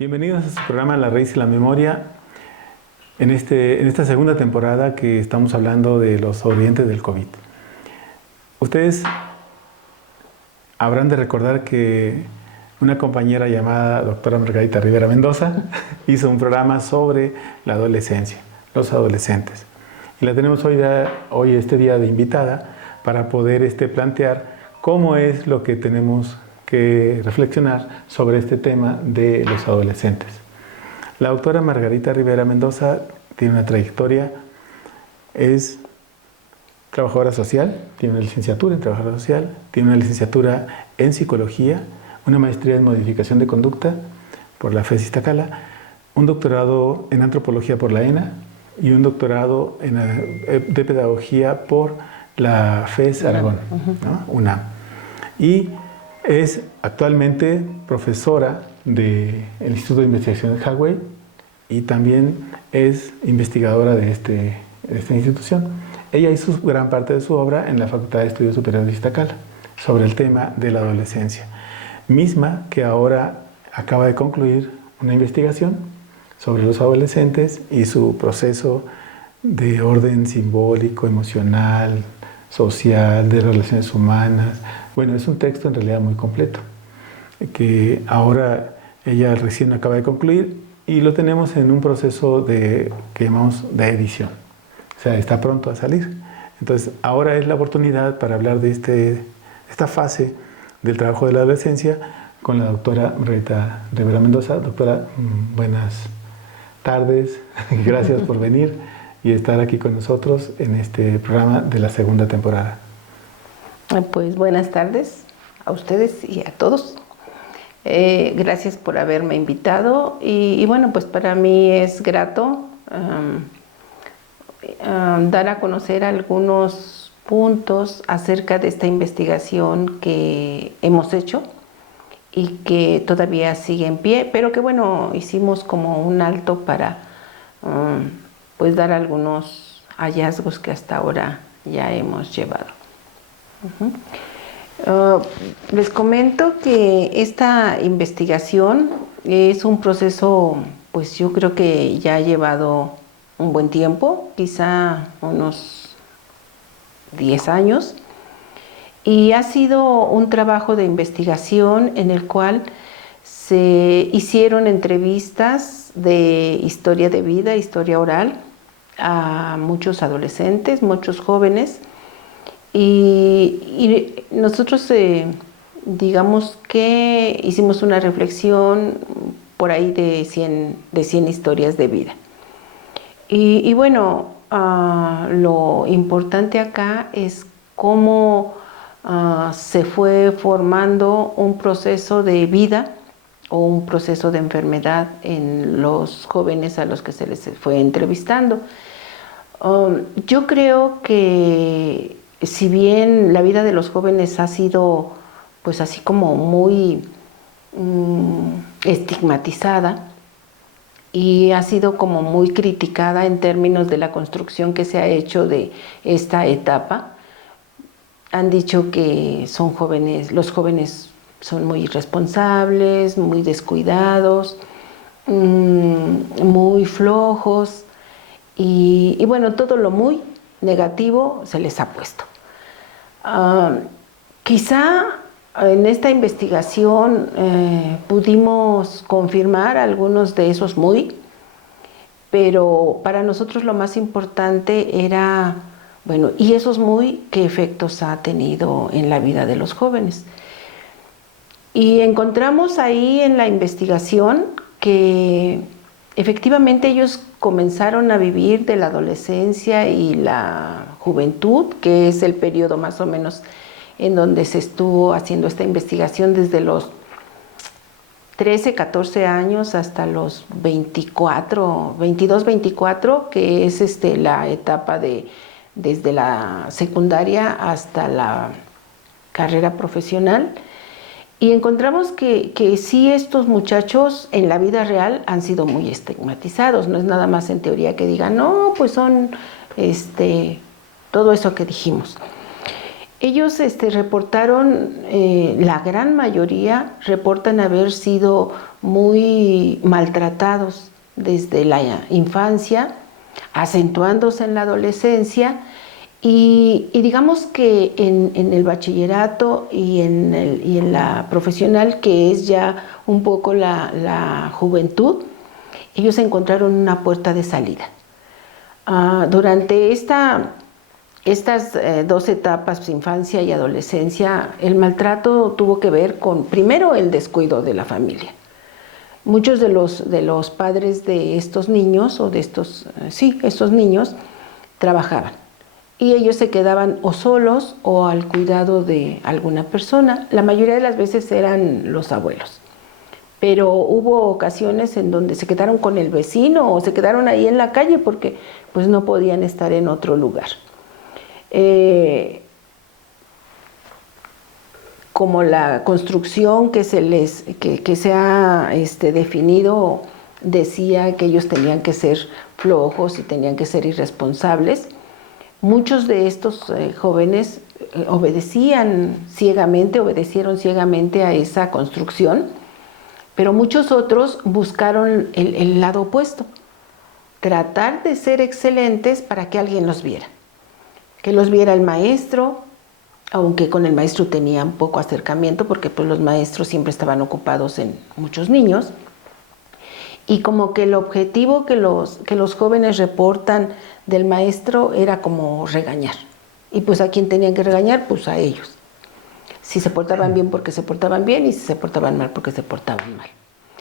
Bienvenidos a su programa La Raíz y la Memoria. En esta segunda temporada que estamos hablando de los sobrevivientes del COVID. Ustedes habrán de recordar que una compañera llamada doctora Margarita Rivera Mendoza hizo un programa sobre la adolescencia, los adolescentes. Y la tenemos hoy este día de invitada para poder plantear cómo es lo que tenemos que reflexionar sobre este tema de los adolescentes. La doctora Margarita Rivera Mendoza tiene una trayectoria, es trabajadora social, tiene una licenciatura en trabajadora social, tiene una licenciatura en psicología, una maestría en modificación de conducta por la FES Iztacala, un doctorado en antropología por la ENA y un doctorado de pedagogía por la FES Aragón, ¿no? UNAM. Y es actualmente profesora del Instituto de Investigación de Hallway y también es investigadora de esta institución. Ella hizo gran parte de su obra en la Facultad de Estudios Superiores de Iztacala sobre el tema de la adolescencia, misma que ahora acaba de concluir una investigación sobre los adolescentes y su proceso de orden simbólico, emocional, social, de relaciones humanas. Bueno, es un texto en realidad muy completo, que ahora ella recién acaba de concluir y lo tenemos en un proceso que llamamos de edición. O sea, está pronto a salir. Entonces, ahora es la oportunidad para hablar de esta fase del trabajo de la adolescencia con la doctora Margarita Rivera Mendoza. Doctora, buenas tardes. Gracias por venir y estar aquí con nosotros en este programa de la segunda temporada. Pues buenas tardes a ustedes y a todos. Gracias por haberme invitado y bueno, pues para mí es grato dar a conocer algunos puntos acerca de esta investigación que hemos hecho y que todavía sigue en pie, pero que bueno, hicimos como un alto para pues dar algunos hallazgos que hasta ahora ya hemos llevado. Les comento que esta investigación es un proceso, pues yo creo que ya ha llevado un buen tiempo, quizá unos 10 años, y ha sido un trabajo de investigación en el cual se hicieron entrevistas de historia de vida, historia oral, a muchos adolescentes, muchos jóvenes, y nosotros digamos que hicimos una reflexión por ahí de 100 historias de vida. Y bueno, lo importante acá es cómo se fue formando un proceso de vida o un proceso de enfermedad en los jóvenes a los que se les fue entrevistando. Yo creo que si bien la vida de los jóvenes ha sido pues así como muy estigmatizada y ha sido como muy criticada en términos de la construcción que se ha hecho de esta etapa, han dicho que son jóvenes, los jóvenes son muy irresponsables, muy descuidados, muy flojos y bueno, todo lo muy negativo se les ha puesto. Quizá en esta investigación pudimos confirmar algunos de esos pero para nosotros lo más importante era, bueno, ¿y esos qué efectos ha tenido en la vida de los jóvenes? Y encontramos ahí en la investigación que efectivamente ellos comenzaron a vivir de la adolescencia y la juventud, que es el periodo más o menos en donde se estuvo haciendo esta investigación desde los 13, 14 años hasta los 22, 24, que es la etapa desde la secundaria hasta la carrera profesional. Y encontramos que sí, estos muchachos en la vida real han sido muy estigmatizados. No es nada más en teoría que digan, no, pues son todo eso que dijimos. Ellos reportaron, la gran mayoría reportan haber sido muy maltratados desde la infancia, acentuándose en la adolescencia y digamos que en el bachillerato y en la profesional, que es ya un poco la juventud, ellos encontraron una puerta de salida. Durante estas dos etapas, infancia y adolescencia, el maltrato tuvo que ver con, primero, el descuido de la familia. Muchos de los padres de estos niños, o de estos niños, trabajaban. Y ellos se quedaban o solos o al cuidado de alguna persona. La mayoría de las veces eran los abuelos. Pero hubo ocasiones en donde se quedaron con el vecino o se quedaron ahí en la calle porque pues no podían estar en otro lugar. Como la construcción que se ha definido decía que ellos tenían que ser flojos y tenían que ser irresponsables, muchos de estos jóvenes obedecieron ciegamente a esa construcción, pero muchos otros buscaron el lado opuesto, tratar de ser excelentes para que alguien los viera, que los viera el maestro, aunque con el maestro tenían poco acercamiento porque pues los maestros siempre estaban ocupados en muchos niños, y como que el objetivo que los jóvenes reportan del maestro era como regañar, y pues a quién tenían que regañar, pues a ellos. Si se portaban bien porque se portaban bien, y si se portaban mal porque se portaban mal.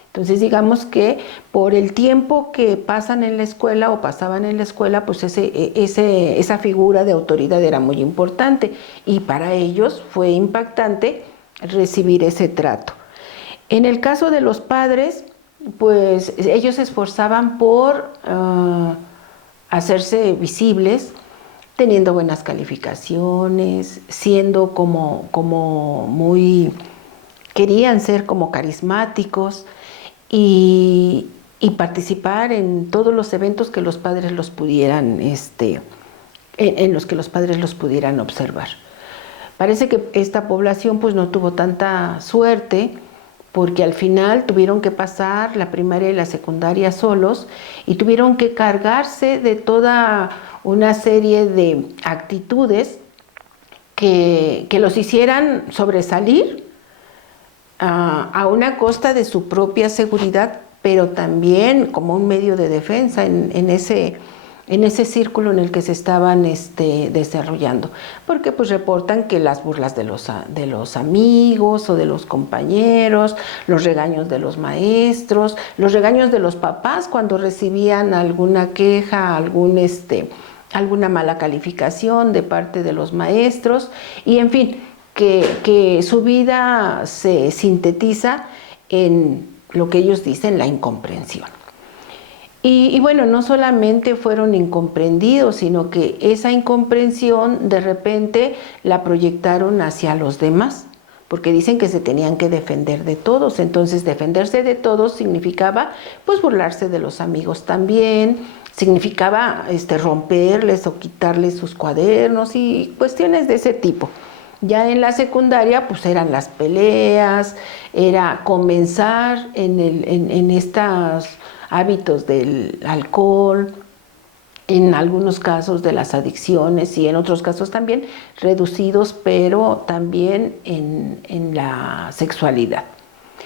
Entonces digamos que por el tiempo que pasan en la escuela o pasaban en la escuela, pues esa figura de autoridad era muy importante, y para ellos fue impactante recibir ese trato. En el caso de los padres, pues ellos se esforzaban por hacerse visibles, teniendo buenas calificaciones, siendo querían ser como carismáticos y participar en todos los eventos que los padres los pudieran, en los que los padres los pudieran observar. Parece que esta población pues no tuvo tanta suerte, porque al final tuvieron que pasar la primaria y la secundaria solos y tuvieron que cargarse de toda una serie de actitudes que los hicieran sobresalir a una costa de su propia seguridad, pero también como un medio de defensa en ese círculo en el que se estaban desarrollando, porque pues reportan que las burlas de los amigos o de los compañeros, los regaños de los maestros, los regaños de los papás cuando recibían alguna queja, alguna mala calificación de parte de los maestros, y en fin, que su vida se sintetiza en lo que ellos dicen, la incomprensión. Y bueno, no solamente fueron incomprendidos, sino que esa incomprensión de repente la proyectaron hacia los demás, porque dicen que se tenían que defender de todos. Entonces defenderse de todos significaba pues burlarse de los amigos también, significaba romperles o quitarles sus cuadernos y cuestiones de ese tipo. Ya en la secundaria pues eran las peleas, era comenzar en estos hábitos del alcohol, en algunos casos de las adicciones y en otros casos también reducidos, pero también en la sexualidad.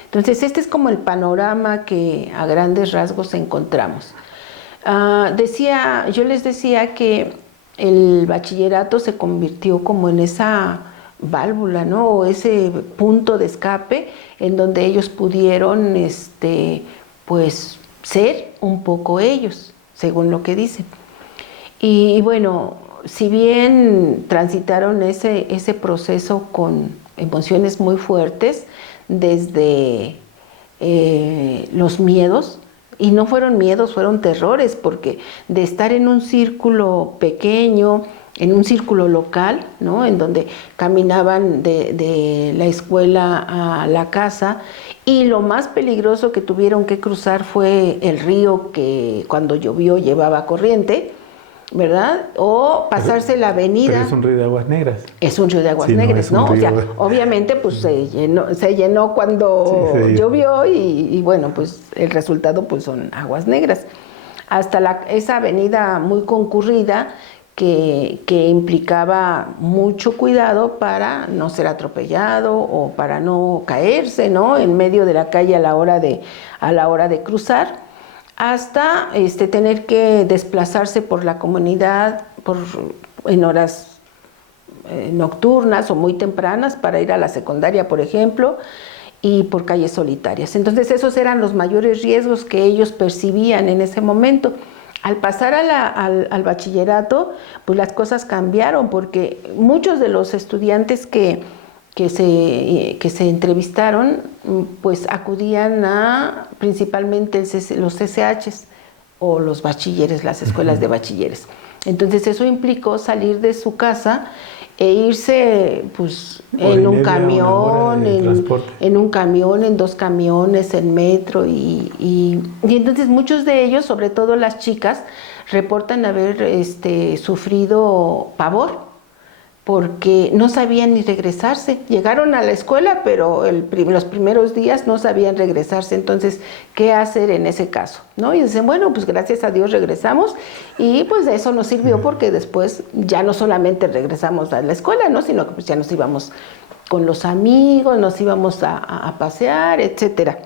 Entonces este es como el panorama que a grandes rasgos encontramos. Yo les decía que el bachillerato se convirtió como en esa válvula, ¿no? O ese punto de escape en donde ellos pudieron pues ser un poco ellos, según lo que dicen. Y bueno, si bien transitaron ese proceso con emociones muy fuertes, desde los miedos, y no fueron miedos, fueron terrores, porque de estar en un círculo pequeño, en un círculo local, ¿no? En donde caminaban de la escuela a la casa, y lo más peligroso que tuvieron que cruzar fue el río que cuando llovió llevaba corriente, ¿verdad? O pasarse la avenida. Pero es un río de aguas negras. Es un río de aguas Sí, negras, no, ¿no? es un O sea, río. obviamente pues se llenó cuando Sí, llovió y bueno, pues el resultado pues son aguas negras. Hasta esa avenida muy concurrida que implicaba mucho cuidado para no ser atropellado o para no caerse, ¿no? En medio de la calle a la hora de cruzar, hasta tener que desplazarse por la comunidad en horas nocturnas o muy tempranas para ir a la secundaria, por ejemplo, y por calles solitarias. Entonces esos eran los mayores riesgos que ellos percibían en ese momento. Al pasar al bachillerato, pues las cosas cambiaron, porque muchos de los estudiantes que se entrevistaron, pues acudían a principalmente los CCHs o los bachilleres, las escuelas de bachilleres. Entonces eso implicó salir de su casa e irse pues en un camión, en 2 camiones, en metro y entonces muchos de ellos, sobre todo las chicas, reportan haber sufrido pavor porque no sabían ni regresarse. Llegaron a la escuela, pero los primeros días no sabían regresarse. Entonces, ¿qué hacer en ese caso? ¿No? Y dicen, bueno, pues gracias a Dios regresamos y pues eso nos sirvió porque después ya no solamente regresamos a la escuela, ¿no? Sino que pues ya nos íbamos con los amigos, nos íbamos a pasear, etcétera.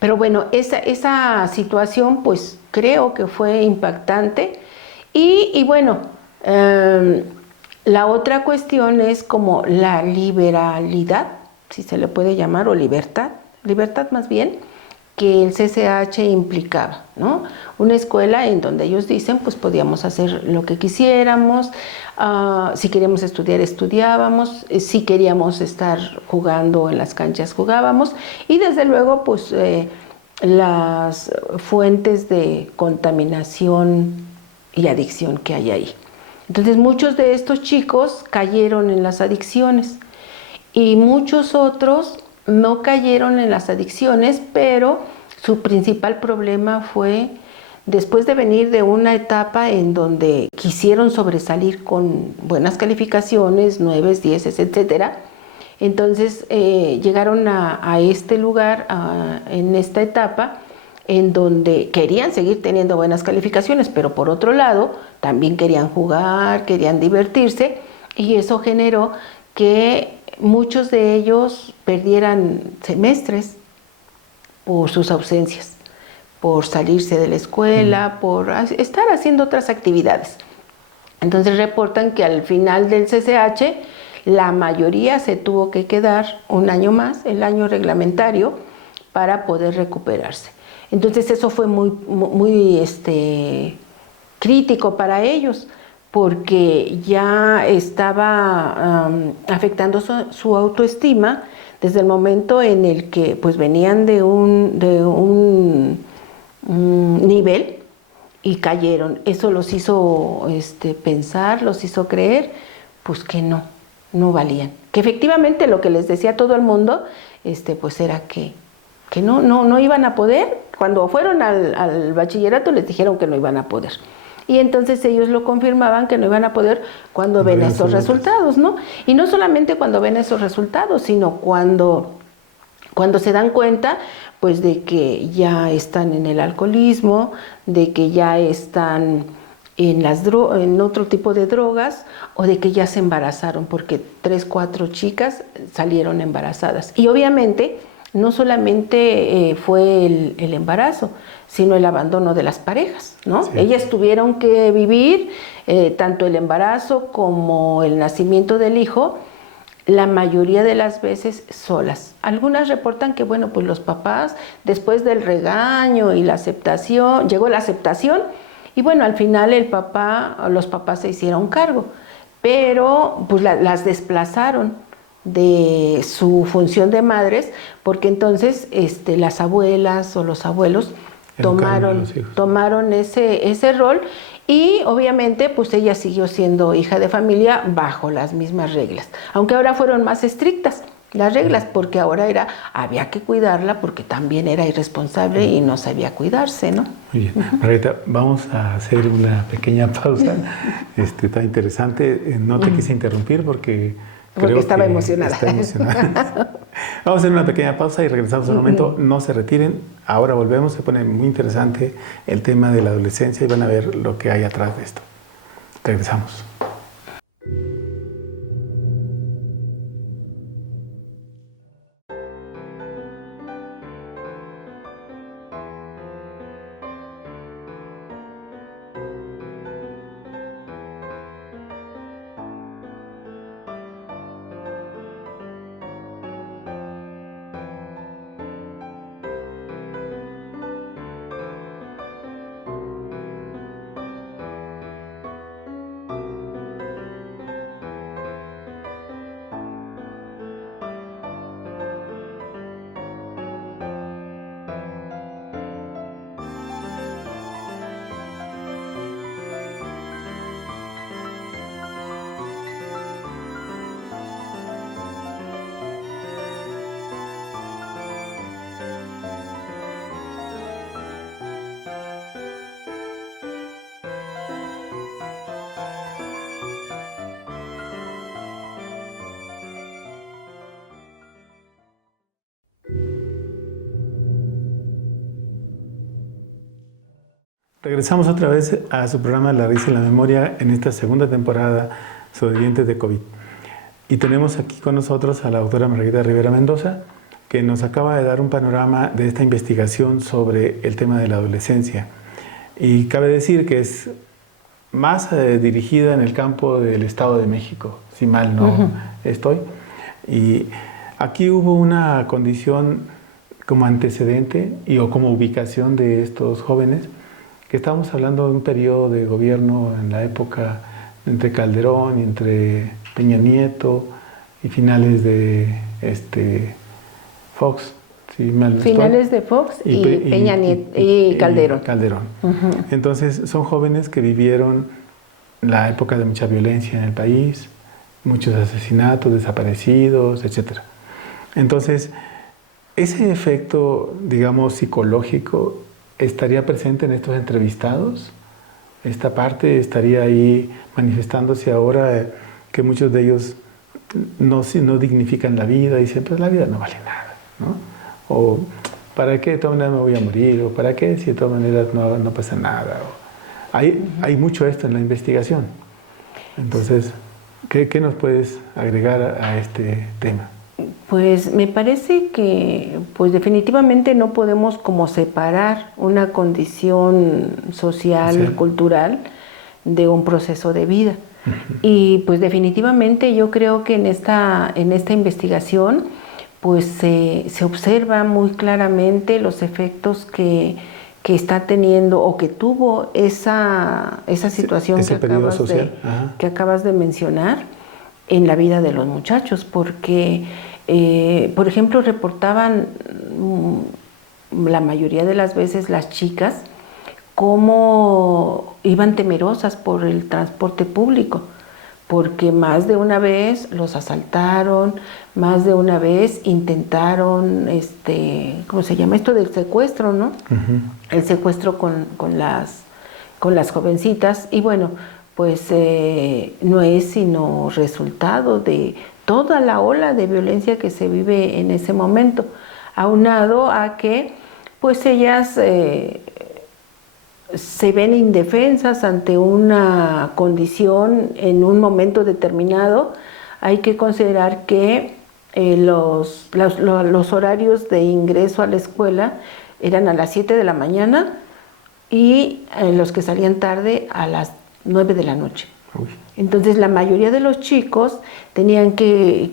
Pero bueno, esa situación pues creo que fue impactante y bueno, la otra cuestión es como la liberalidad, si se le puede llamar, o libertad más bien, que el CCH implicaba, ¿no? Una escuela en donde ellos dicen, pues podíamos hacer lo que quisiéramos, si queríamos estudiar, estudiábamos, si queríamos estar jugando en las canchas, jugábamos, y desde luego, pues las fuentes de contaminación y adicción que hay ahí. Entonces muchos de estos chicos cayeron en las adicciones y muchos otros no cayeron en las adicciones, pero su principal problema fue, después de venir de una etapa en donde quisieron sobresalir con buenas calificaciones, 9, 10, etcétera, entonces llegaron a este lugar, en esta etapa, en donde querían seguir teniendo buenas calificaciones, pero por otro lado también querían jugar, querían divertirse, y eso generó que muchos de ellos perdieran semestres por sus ausencias, por salirse de la escuela, por estar haciendo otras actividades. Entonces reportan que al final del CCH la mayoría se tuvo que quedar un año más, el año reglamentario, para poder recuperarse. Entonces eso fue muy crítico para ellos, porque ya estaba afectando su autoestima desde el momento en el que pues venían de un nivel y cayeron. Eso los hizo pensar, los hizo creer pues que no valían. Que efectivamente lo que les decía todo el mundo pues era que no iban a poder. Cuando fueron al bachillerato les dijeron que no iban a poder. Y entonces ellos lo confirmaban que no iban a poder cuando ven esos resultados, ¿no? Y no solamente cuando ven esos resultados, sino cuando se dan cuenta, pues, de que ya están en el alcoholismo, de que ya están en otro tipo de drogas, o de que ya se embarazaron, porque 3, 4 chicas salieron embarazadas. Y obviamente no solamente fue el embarazo, sino el abandono de las parejas, ¿no? Sí. Ellas tuvieron que vivir tanto el embarazo como el nacimiento del hijo, la mayoría de las veces solas. Algunas reportan que, bueno, pues los papás, después del regaño y la aceptación, llegó la aceptación, y bueno, al final los papás se hicieron cargo, pero pues las desplazaron de su función de madres, porque entonces las abuelas o los abuelos tomaron ese rol, y obviamente pues ella siguió siendo hija de familia bajo las mismas reglas, aunque ahora fueron más estrictas, las reglas, porque ahora había que cuidarla porque también era irresponsable y no sabía cuidarse, ¿no? Muy bien. Margarita, vamos a hacer una pequeña pausa. Está interesante. No te quise interrumpir porque estaba emocionada. Está emocionada. Vamos a hacer una pequeña pausa y regresamos un momento. No se retiren. Ahora volvemos. Se pone muy interesante el tema de la adolescencia y van a ver lo que hay atrás de esto. Regresamos. Regresamos otra vez a su programa La Risa y la Memoria en esta segunda temporada Sobrevivientes de COVID. Y tenemos aquí con nosotros a la doctora Margarita Rivera Mendoza, que nos acaba de dar un panorama de esta investigación sobre el tema de la adolescencia. Y cabe decir que es más dirigida en el campo del Estado de México, si mal no estoy. Y aquí hubo una condición como antecedente o como ubicación de estos jóvenes, que estamos hablando de un periodo de gobierno en la época entre Calderón y entre Peña Nieto y finales de Fox. Finales de Fox y Peña Nieto y Calderón. Entonces son jóvenes que vivieron la época de mucha violencia en el país, muchos asesinatos, desaparecidos, etc. Entonces, ese efecto, digamos, psicológico, ¿estaría presente en estos entrevistados? ¿Esta parte estaría ahí manifestándose ahora que muchos de ellos no dignifican la vida y dicen, pues la vida no vale nada, ¿no? O ¿para qué de todas maneras me voy a morir? O ¿para qué si de todas maneras no pasa nada? Hay mucho esto en la investigación. Entonces, ¿qué nos puedes agregar a este tema? Pues me parece que pues definitivamente no podemos como separar una condición social, cultural, de un proceso de vida. Y pues definitivamente yo creo que en esta investigación pues se observa muy claramente los efectos que está teniendo o que tuvo esa situación que acabas de mencionar en la vida de los muchachos, porque por ejemplo, reportaban la mayoría de las veces las chicas cómo iban temerosas por el transporte público, porque más de una vez los asaltaron, más de una vez intentaron, ¿cómo se llama? Esto del secuestro, ¿no? El secuestro con las jovencitas, y bueno, pues no es sino resultado de toda la ola de violencia que se vive en ese momento, aunado a que pues ellas se ven indefensas ante una condición en un momento determinado. Hay que considerar que los horarios de ingreso a la escuela eran a las 7 de la mañana y los que salían tarde a las 9 de la noche. Entonces la mayoría de los chicos tenían que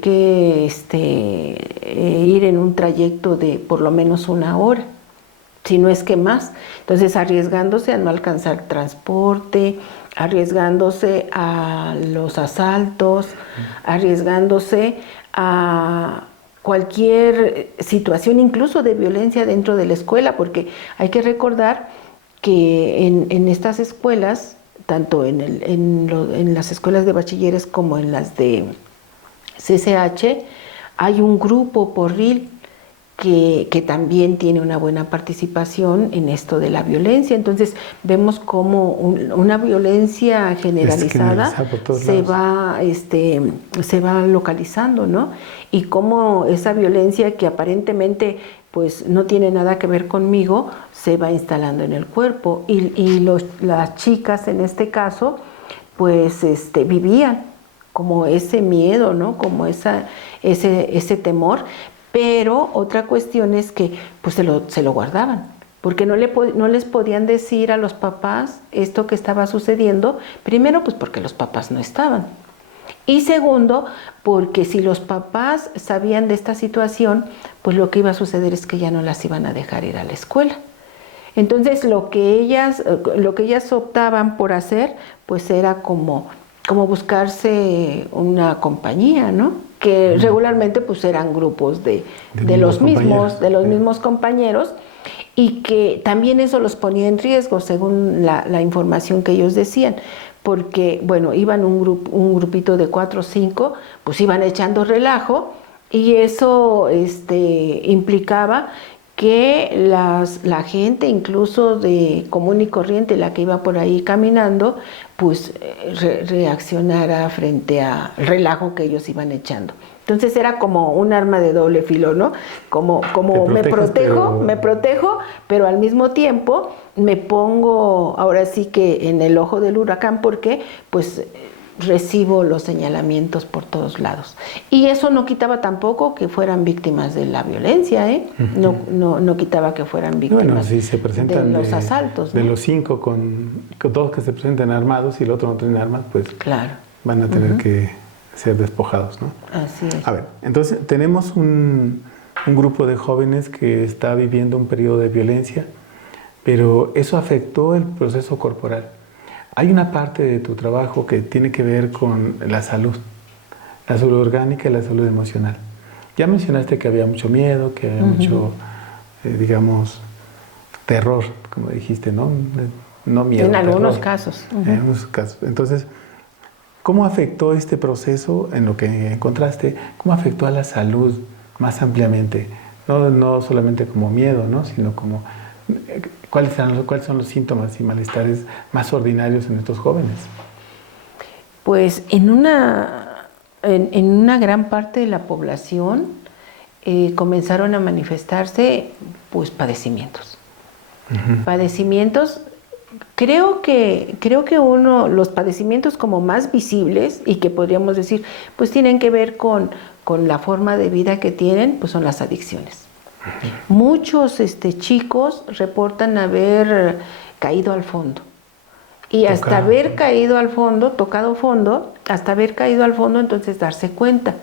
ir en un trayecto de por lo menos una hora, si no es que más. Entonces arriesgándose a no alcanzar transporte, arriesgándose a los asaltos, arriesgándose a cualquier situación incluso de violencia dentro de la escuela, porque hay que recordar que en estas escuelas, tanto en las escuelas de bachilleres como en las de CCH, Hay un grupo porril que también tiene una buena participación en esto de la violencia. Entonces vemos como una violencia generalizada se va localizando, ¿no? Y cómo esa violencia que aparentemente pues no tiene nada que ver conmigo se va instalando en el cuerpo. Y las chicas en este caso pues vivían como ese miedo, ¿no? Como ese temor. Pero otra cuestión es que pues se lo guardaban, porque no les podían decir a los papás esto que estaba sucediendo, primero pues porque los papás no estaban, y segundo porque si los papás sabían de esta situación, pues lo que iba a suceder es que ya no las iban a dejar ir a la escuela. Entonces lo que ellas optaban por hacer pues era como buscarse una compañía, ¿no? Que regularmente pues eran grupos de los mismos compañeros, y que también eso los ponía en riesgo según la información que ellos decían, porque bueno, iban un grupito de 4 o 5, pues iban echando relajo, y eso implicaba que la gente incluso de común y corriente, la que iba por ahí caminando, pues reaccionara frente al relajo que ellos iban echando. Entonces era como un arma de doble filo, ¿no? Como me protejo, pero al mismo tiempo me pongo ahora sí que en el ojo del huracán, porque pues recibo los señalamientos por todos lados. Y eso no quitaba tampoco que fueran víctimas de la violencia, ¿eh? No quitaba que fueran víctimas si se presentan de los asaltos, ¿no? De los 5 con 2 que se presentan armados y el otro no tiene armas, pues claro, van a tener que ser despojados, ¿no? Así es. A ver, entonces tenemos un grupo de jóvenes que está viviendo un periodo de violencia, pero eso afectó el proceso corporal. Hay una parte de tu trabajo que tiene que ver con la salud orgánica y la salud emocional. Ya mencionaste que había mucho miedo, que había mucho, digamos, terror, como dijiste, ¿no? No miedo, en algunos terror. casos. En algunos casos. Entonces, ¿cómo afectó este proceso en lo que encontraste? ¿Cómo afectó a la salud más ampliamente? No solamente como miedo, ¿no? Sino como... ¿Cuáles son los síntomas y malestares más ordinarios en estos jóvenes? Pues en una gran parte de la población comenzaron a manifestarse pues padecimientos. Padecimientos, creo que los padecimientos como más visibles y que podríamos decir pues tienen que ver con la forma de vida que tienen, pues son las adicciones. Muchos chicos reportan haber caído al fondo, y hasta haber caído al fondo, entonces darse cuenta,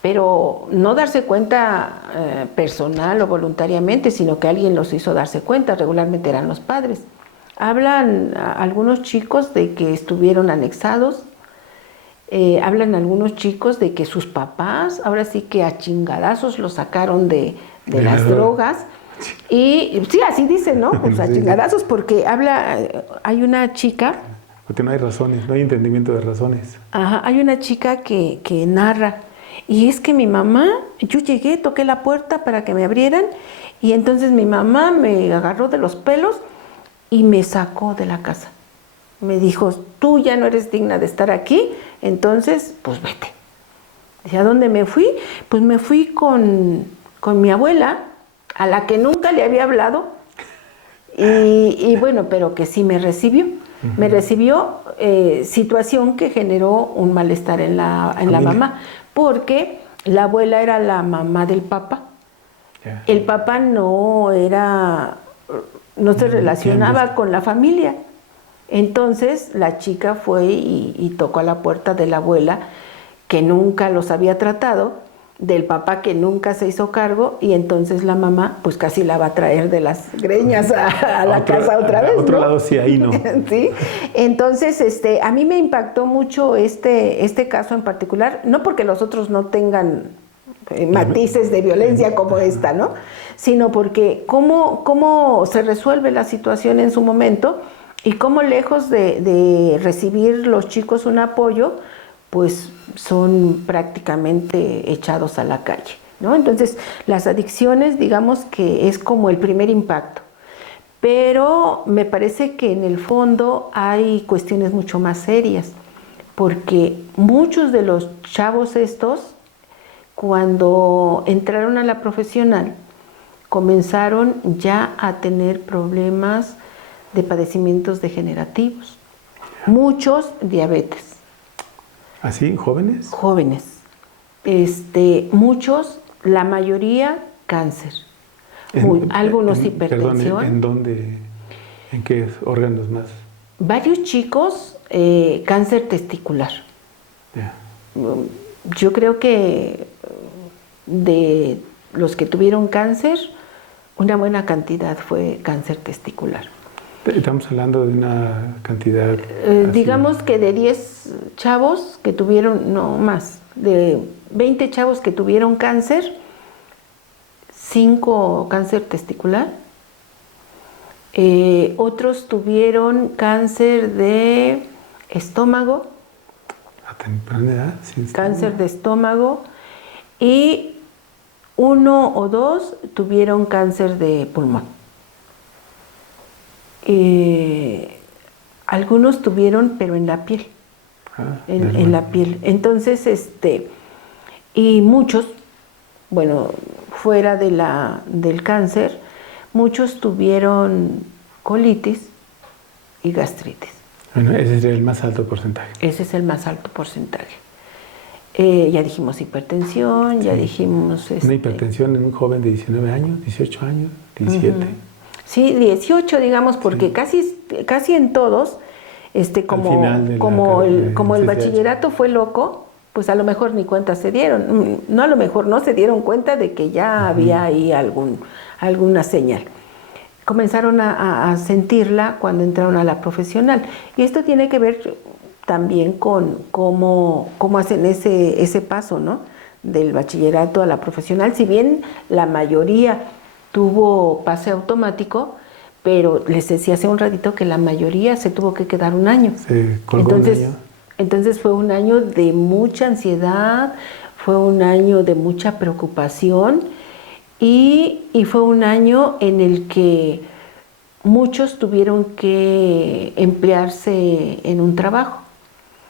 pero no darse cuenta personal o voluntariamente, sino que alguien los hizo darse cuenta. Regularmente eran los padres. Hablan algunos chicos de que estuvieron anexados, hablan algunos chicos de que sus papás ahora sí que a chingadazos los sacaron de las drogas. Y sí, así dicen, ¿no? Pues a chingadazos, porque hay una chica... Porque no hay razones, no hay entendimiento de razones. Ajá, hay una chica que narra, y es que mi mamá, yo llegué, toqué la puerta para que me abrieran, y entonces mi mamá me agarró de los pelos y me sacó de la casa. Me dijo, tú ya no eres digna de estar aquí, entonces, pues vete. ¿Y a dónde me fui? Pues me fui con mi abuela, a la que nunca le había hablado, y bueno, pero que sí me recibió. Me recibió, situación que generó un malestar en la mamá, porque la abuela era la mamá del papá. El papá no se relacionaba con la familia. Entonces la chica fue y tocó a la puerta de la abuela, que nunca los había tratado, del papá que nunca se hizo cargo, y entonces la mamá pues casi la va a traer de las greñas a la casa otra vez, ¿no? Otro lado sí, ahí no. Sí. Entonces a mí me impactó mucho este caso en particular, no porque los otros no tengan matices de violencia como esta, ¿no? Sino porque cómo se resuelve la situación en su momento, y cómo lejos de recibir los chicos un apoyo, pues son prácticamente echados a la calle, ¿no? Entonces, las adicciones, digamos que es como el primer impacto, pero me parece que en el fondo hay cuestiones mucho más serias, porque muchos de los chavos estos, cuando entraron a la profesional, comenzaron ya a tener problemas de padecimientos degenerativos, muchos diabetes. ¿Así, jóvenes? Jóvenes, muchos, la mayoría cáncer, algunos hipertensión. Perdón, ¿en dónde, en qué órganos más? Varios chicos, cáncer testicular. Yeah. Yo creo que de los que tuvieron cáncer, una buena cantidad fue cáncer testicular. Estamos hablando de una cantidad... digamos que de 10 chavos que tuvieron, no más, de 20 chavos que tuvieron cáncer, 5 cáncer testicular, otros tuvieron cáncer de estómago, a temprana edad, sí, cáncer de estómago, y 1 o 2 tuvieron cáncer de pulmón. Algunos tuvieron, pero en la piel, en la piel. Entonces, y muchos, bueno, fuera del cáncer, muchos tuvieron colitis y gastritis. Bueno, ese es el más alto porcentaje. Ese es el más alto porcentaje. Ya dijimos hipertensión, ya dijimos... Una hipertensión en un joven de 19 años, 18 años, 17. Sí, 18, digamos, porque casi en todos, como el bachillerato fue loco, pues a lo mejor ni cuenta se dieron. No, a lo mejor no se dieron cuenta de que ya había ahí alguna señal. Comenzaron a sentirla cuando entraron a la profesional. Y esto tiene que ver también con cómo hacen ese paso, ¿no? Del bachillerato a la profesional. Si bien la mayoría tuvo pase automático, pero les decía hace un ratito que la mayoría se tuvo que quedar un año. Entonces fue un año de mucha ansiedad, fue un año de mucha preocupación y fue un año en el que muchos tuvieron que emplearse en un trabajo.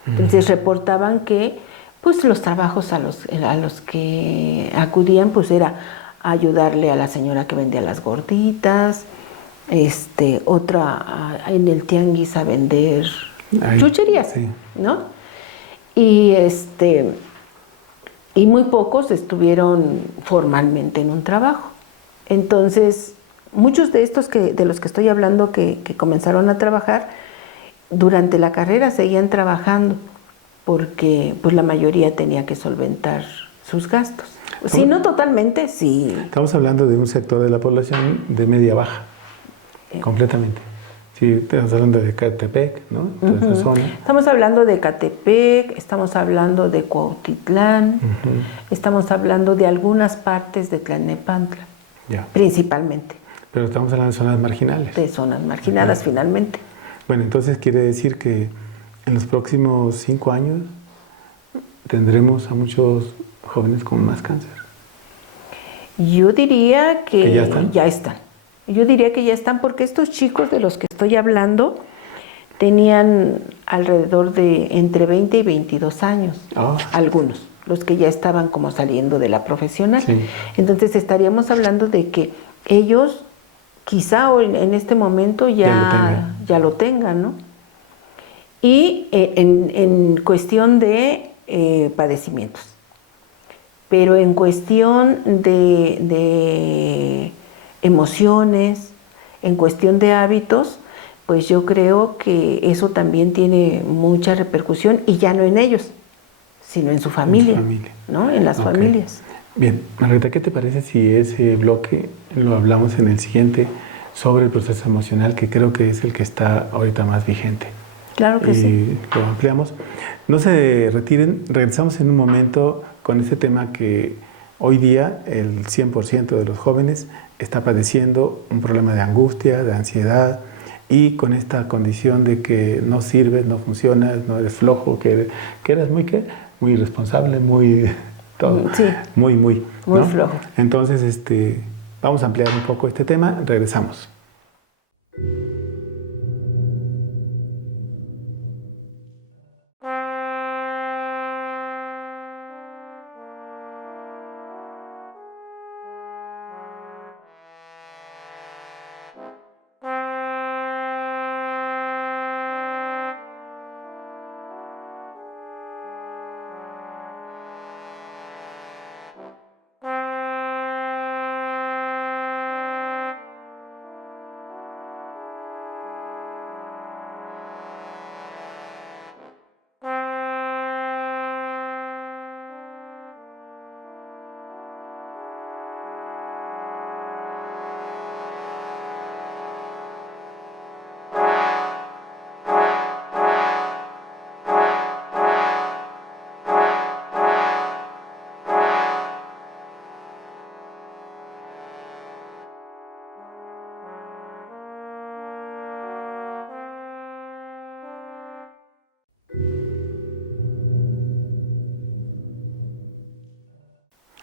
Entonces reportaban que pues los trabajos a los que acudían pues era ayudarle a la señora que vendía las gorditas, otra en el tianguis a vender chucherías, ¿no? Y muy pocos estuvieron formalmente en un trabajo. Entonces, muchos de estos de los que estoy hablando que comenzaron a trabajar, durante la carrera seguían trabajando, porque pues la mayoría tenía que solventar sus gastos. Sí, no totalmente, sí. Estamos hablando de un sector de la población de media baja, completamente. Sí, estamos hablando de Catepec, ¿no? Toda esa zona. Estamos hablando de Catepec, estamos hablando de Cuautitlán, estamos hablando de algunas partes de Tlalnepantla, principalmente. Pero estamos hablando de zonas marginales. De zonas marginadas, finalmente. Bueno, entonces quiere decir que en los próximos 5 años tendremos a muchos jóvenes con más cáncer. Yo diría que ya están. Yo diría que ya están, porque estos chicos de los que estoy hablando tenían alrededor de entre 20 y 22 años, algunos, los que ya estaban como saliendo de la profesional. Sí. Entonces estaríamos hablando de que ellos quizá en este momento ya lo tengan, ¿no? Y en cuestión de padecimientos. Pero en cuestión de emociones, en cuestión de hábitos, pues yo creo que eso también tiene mucha repercusión, y ya no en ellos, sino en su familia, ¿no? En las familias. Bien, Margarita, ¿qué te parece si ese bloque lo hablamos en el siguiente sobre el proceso emocional, que creo que es el que está ahorita más vigente? Claro que sí. Lo ampliamos. No se retiren, regresamos en un momento con este tema que hoy día el 100% de los jóvenes está padeciendo un problema de angustia, de ansiedad, y con esta condición de que no sirves, no funcionas, no eres flojo, que eres muy irresponsable, muy todo, sí, muy ¿no? flojo. Entonces, vamos a ampliar un poco este tema, regresamos.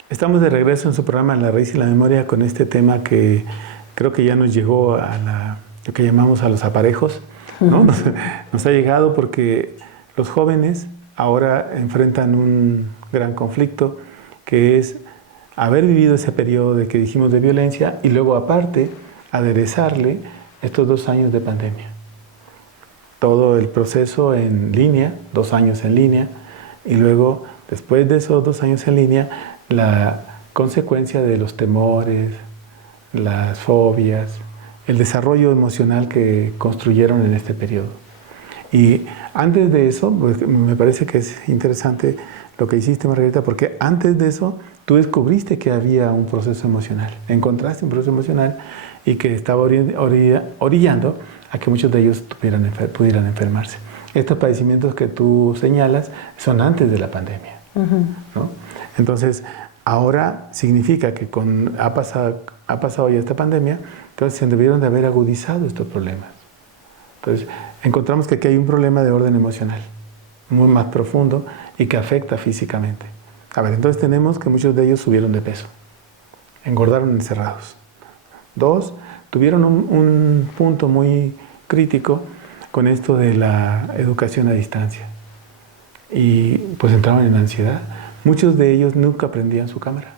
Estamos de regreso en su programa La Raíz y la Memoria con este tema que creo que ya nos llegó a lo que llamamos a los aparejos, ¿no? Nos ha llegado porque los jóvenes ahora enfrentan un gran conflicto que es haber vivido ese periodo de que dijimos de violencia y luego aparte aderezarle estos 2 años de pandemia. Todo el proceso en línea, 2 años en línea, y luego después de esos 2 años en línea, la consecuencia de los temores, las fobias, el desarrollo emocional que construyeron en este periodo. Y antes de eso, pues, me parece que es interesante lo que hiciste, Margarita, porque antes de eso tú descubriste que había un proceso emocional, encontraste un proceso emocional y que estaba orillando a que muchos de ellos pudieran enfermarse. Estos padecimientos que tú señalas son antes de la pandemia, ¿no? Entonces, ahora significa que ha pasado ya esta pandemia, entonces se debieron de haber agudizado estos problemas. Entonces, encontramos que aquí hay un problema de orden emocional, muy más profundo y que afecta físicamente. A ver, entonces tenemos que muchos de ellos subieron de peso, engordaron encerrados. 2, tuvieron un punto muy crítico con esto de la educación a distancia. Y pues entraban en ansiedad. Muchos de ellos nunca prendían su cámara.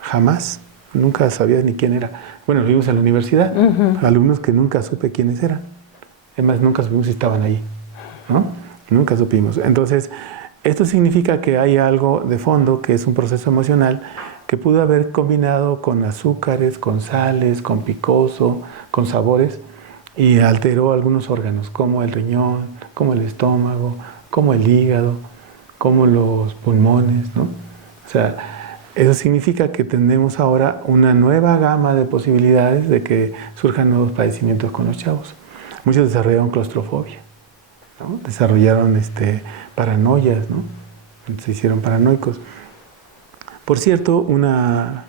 Jamás. Nunca sabías ni quién era. Bueno, vimos en la universidad, alumnos que nunca supe quiénes eran. Además, nunca supimos si estaban ahí, ¿no? Nunca supimos. Entonces, esto significa que hay algo de fondo, que es un proceso emocional, que pudo haber combinado con azúcares, con sales, con picoso, con sabores, y alteró algunos órganos, como el riñón, como el estómago, como el hígado, como los pulmones, ¿no? O sea, eso significa que tenemos ahora una nueva gama de posibilidades de que surjan nuevos padecimientos con los chavos. Muchos desarrollaron claustrofobia, ¿no? Desarrollaron paranoias, ¿no? Se hicieron paranoicos. Por cierto, una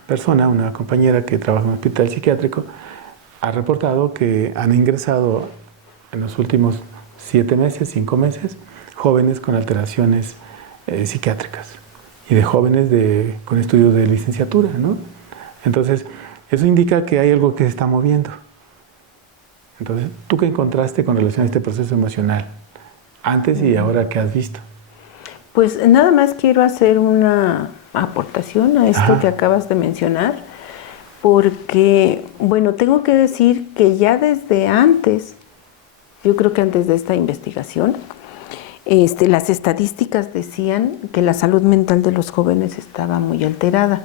compañera que trabaja en un hospital psiquiátrico, ha reportado que han ingresado en los últimos 7 meses, 5 meses, jóvenes con alteraciones psiquiátricas y de jóvenes con estudios de licenciatura, ¿no? Entonces, eso indica que hay algo que se está moviendo. Entonces, ¿tú qué encontraste con relación a este proceso emocional? Antes y ahora, ¿qué has visto? Pues nada más quiero hacer una aportación a esto que acabas de mencionar, porque, bueno, tengo que decir que ya desde antes, yo creo que antes de esta investigación, las estadísticas decían que la salud mental de los jóvenes estaba muy alterada.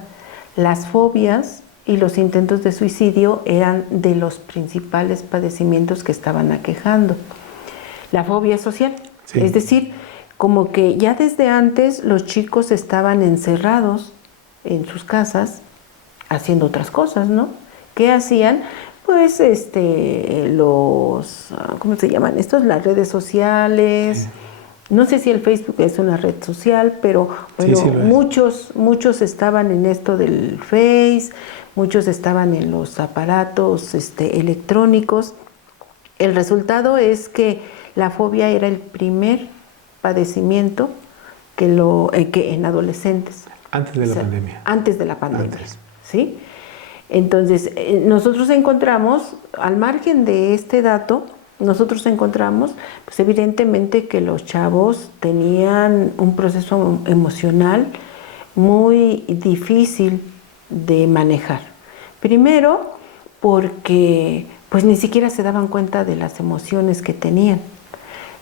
Las fobias y los intentos de suicidio eran de los principales padecimientos que estaban aquejando. La fobia social, sí. Es decir, como que ya desde antes los chicos estaban encerrados en sus casas haciendo otras cosas, ¿no? ¿Qué hacían? Pues ¿cómo se llaman estos? Las redes sociales. Sí. No sé si el Facebook es una red social, pero bueno, sí, muchos estaban en esto del Face, muchos estaban en los aparatos electrónicos El resultado es que la fobia era el primer padecimiento que en adolescentes. Antes de la pandemia. Antes de la pandemia, Antes. ¿sí? Entonces, nosotros encontramos, al margen de este dato, nosotros encontramos, pues evidentemente que los chavos tenían un proceso emocional muy difícil de manejar. Primero, porque pues ni siquiera se daban cuenta de las emociones que tenían.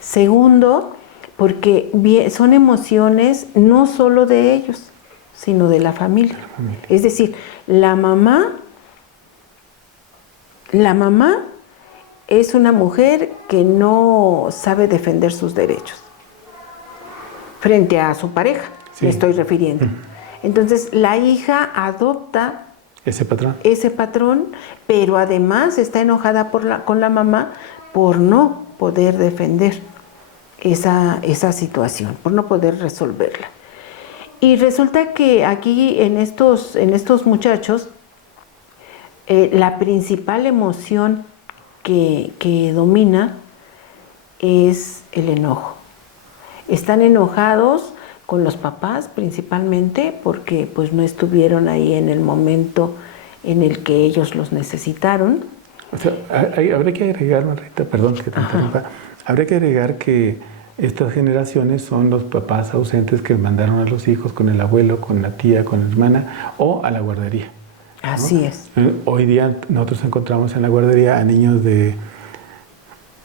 Segundo, porque son emociones no solo de ellos, sino de la familia. Es decir, la mamá es una mujer que no sabe defender sus derechos frente a su pareja, sí. Me estoy refiriendo. Entonces, la hija adopta ese patrón, pero además está enojada con la mamá por no poder defender esa situación, por no poder resolverla. Y resulta que aquí en estos muchachos, la principal emoción que domina es el enojo. Están enojados con los papás principalmente porque pues no estuvieron ahí en el momento en el que ellos los necesitaron. O sea, habría que agregar, Margarita, perdón que te interrumpa, habría que agregar que estas generaciones son los papás ausentes que mandaron a los hijos con el abuelo, con la tía, con la hermana o a la guardería, ¿no? Así es. Hoy día nosotros encontramos en la guardería a niños de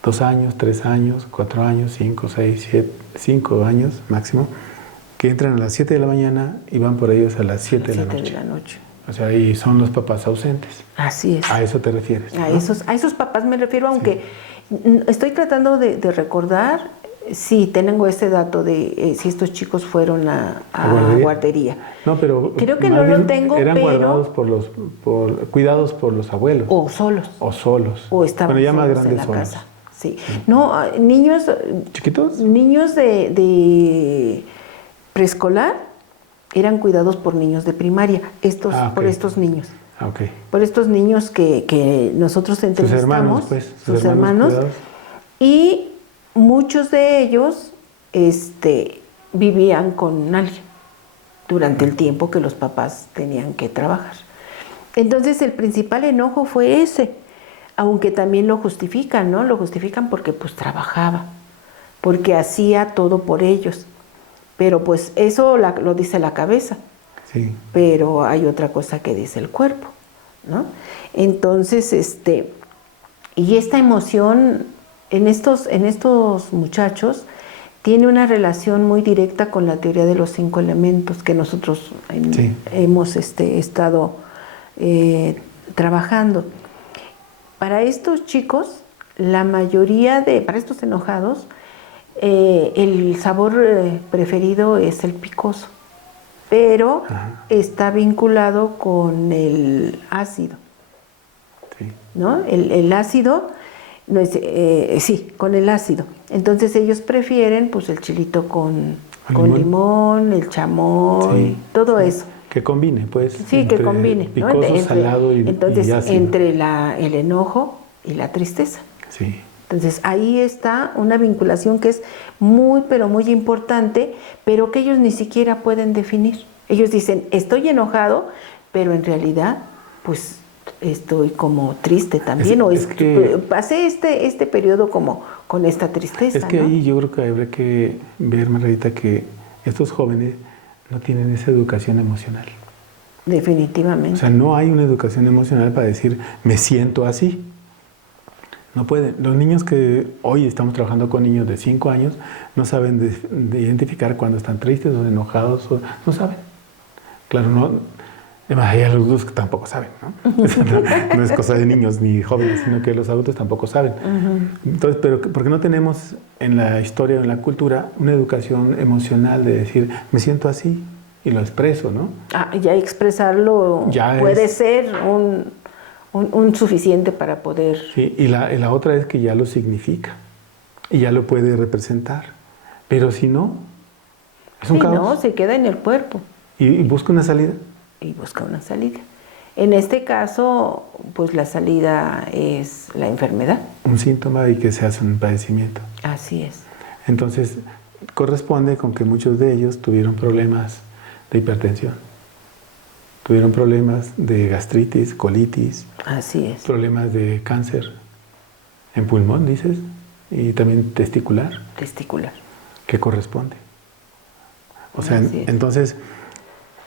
2 años, 3 años, 4 años, 5, 6, 7, 5 años máximo, que entran a las 7 de la mañana y van por ellos a las 7 de la noche. O sea, y son los papás ausentes. Así es. A eso te refieres, ¿no? A esos papás me refiero, aunque estoy tratando de recordar, sí, tengo ese dato de si estos chicos fueron a guardería. No, pero creo que no lo tengo, eran pero guardados cuidados por los abuelos. O solos. O estaban ya más solos grandes en la solos. casa. Sí. No, niños ¿chiquitos? Niños de preescolar eran cuidados por niños de primaria, por estos niños. Okay. Por estos niños que nosotros entrevistamos, sus hermanos y muchos de ellos vivían con alguien durante el tiempo que los papás tenían que trabajar. Entonces el principal enojo fue ese, aunque también lo justifican, ¿no? Lo justifican porque pues trabajaba, porque hacía todo por ellos. Pero pues eso lo dice la cabeza, sí. Pero hay otra cosa que dice el cuerpo, ¿no? Entonces, y esta emoción en estos muchachos tiene una relación muy directa con la teoría de los 5 elementos que nosotros hemos estado trabajando. Para estos chicos, para estos enojados, el sabor preferido es el picoso, pero está vinculado con el ácido, ¿no? El ácido, no es, con el ácido. Entonces ellos prefieren pues el chilito con limón, el chamoy, todo eso. Que combine, pues. Sí, que combine, ¿no? Picoso, salado entonces, y ácido. entre el enojo y la tristeza. Sí. Entonces ahí está una vinculación que es muy, pero muy importante, pero que ellos ni siquiera pueden definir. Ellos dicen, estoy enojado, pero en realidad, pues estoy como triste también, pasé este periodo como con esta tristeza. Es que ¿no? ahí yo creo que habría que ver, Margarita, que estos jóvenes no tienen esa educación emocional. Definitivamente. O sea, no hay una educación emocional para decir, me siento así. No pueden. Los niños que hoy estamos trabajando con niños de 5 años no saben de identificar cuando están tristes o enojados, no saben. Claro, no. Además, hay adultos que tampoco saben, ¿no? No es cosa de niños ni jóvenes, sino que los adultos tampoco saben. Entonces, pero ¿por qué no tenemos en la historia o en la cultura una educación emocional de decir, me siento así y lo expreso, ¿no? Ya expresarlo puede ser un suficiente para poder... Sí, y la otra es que ya lo significa y ya lo puede representar. Pero si no, es un caos. No, se queda en el cuerpo. Y busca una salida. Y busca una salida. En este caso, pues la salida es la enfermedad. Un síntoma y que se hace un padecimiento. Así es. Entonces, corresponde con que muchos de ellos tuvieron problemas de hipertensión, tuvieron problemas de gastritis, colitis, Así es. problemas de cáncer en pulmón, dices, y también testicular. Testicular. ¿Qué corresponde? O sea, Así es. entonces,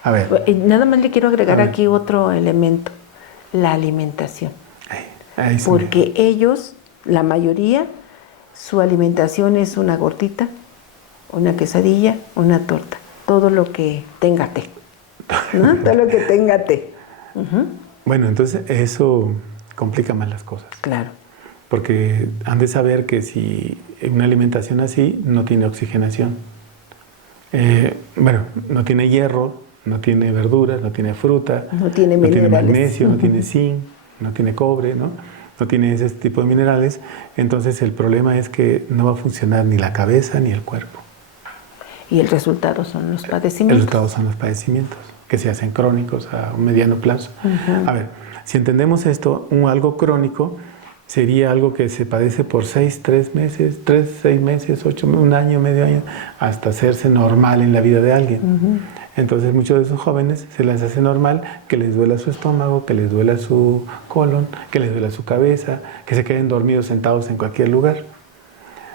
a ver. Nada más le quiero agregar A ver. aquí otro elemento, la alimentación. Ahí sí Porque ellos, la mayoría, su alimentación es una gordita, una quesadilla, una torta. Todo lo que tenga té. ¿No? Todo lo que tenga té. Ujú. Bueno, entonces eso complica más las cosas. Claro. Porque han de saber que si una alimentación así no tiene oxigenación. Bueno, no tiene hierro, no tiene verduras, no tiene fruta, No tiene no tiene minerales. magnesio, no tiene zinc, no tiene cobre, ¿no? No tiene ese tipo de minerales. Entonces el problema es que no va a funcionar ni la cabeza ni el cuerpo. Y el resultado son los El padecimientos. resultado son los padecimientos, que se hacen crónicos a un mediano plazo. Ujú. A ver, si entendemos esto, algo crónico sería algo que se padece por 6 meses, 6 meses, 8 meses, un año, medio año, hasta hacerse normal en la vida de alguien. Ujú. Entonces muchos de esos jóvenes se les hace normal que les duela su estómago, que les duela su colon, que les duela su cabeza, que se queden dormidos sentados en cualquier lugar.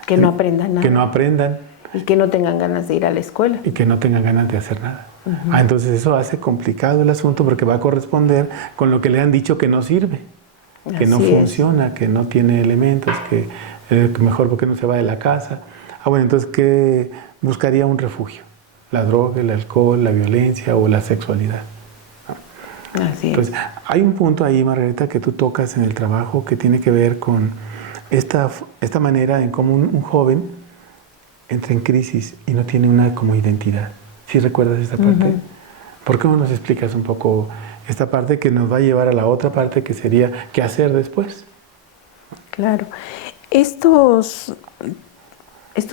Que no aprendan nada. Que no aprendan Y que no tengan ganas de ir a la escuela. y que no tengan ganas de hacer nada. Entonces eso hace complicado el asunto porque va a corresponder con lo que le han dicho que no sirve, que no Así es. funciona, que no tiene elementos, que mejor porque no se va de la casa. Bueno, entonces ¿qué buscaría un refugio? La droga, el alcohol, la violencia o la sexualidad. Así es. Entonces, hay un punto ahí, Margarita, que tú tocas en el trabajo que tiene que ver con esta manera en cómo un joven entra en crisis y no tiene una como identidad. ¿Sí recuerdas esta parte? Ujú. ¿Por qué no nos explicas un poco esta parte que nos va a llevar a la otra parte que sería qué hacer después? Claro. Estos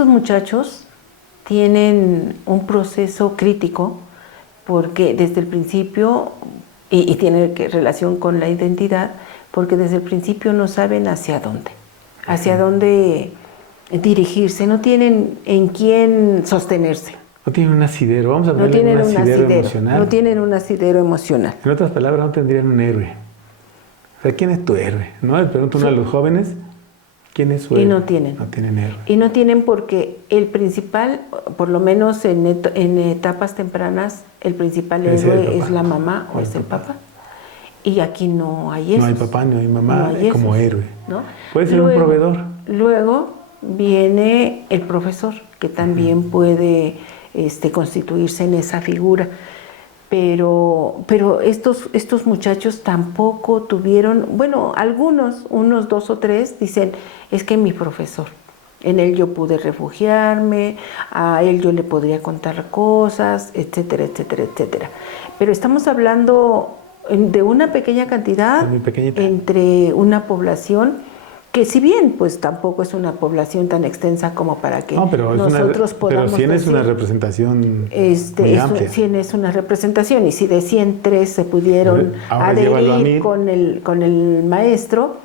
muchachos tienen un proceso crítico porque desde el principio, y tiene relación con la identidad, porque desde el principio no saben hacia dónde dirigirse, no tienen en quién sostenerse. No tienen un asidero, vamos a No hablar de tienen un asidero emocional. no tienen un asidero emocional. En otras palabras, no tendrían un héroe. O sea, ¿quién es tu héroe? ¿No? Le pregunto a uno de los jóvenes, ¿quién es su héroe? Y no tienen. No tienen héroe. Y no tienen porque el principal, por lo menos en etapas tempranas, el principal Es el héroe papá. es la mamá o es el papá. Y aquí no hay eso. No hay papá, no hay mamá No hay como esos, héroe. ¿no? Puede ser un proveedor. Luego viene el profesor, que también puede constituirse en esa figura. Pero estos muchachos tampoco tuvieron, bueno, unos 2 o 3 dicen, es que mi profesor, en él yo pude refugiarme, a él yo le podría contar cosas, etcétera, etcétera, etcétera. Pero estamos hablando de una pequeña cantidad Muy pequeñita. entre una población que si bien pues tampoco es una población tan extensa como para que No, pero nosotros podamos pero 100 es una decir, representación muy amplia. 100 es una representación y si de 100 3 se pudieron Ahora llévalo a 1000. con el maestro,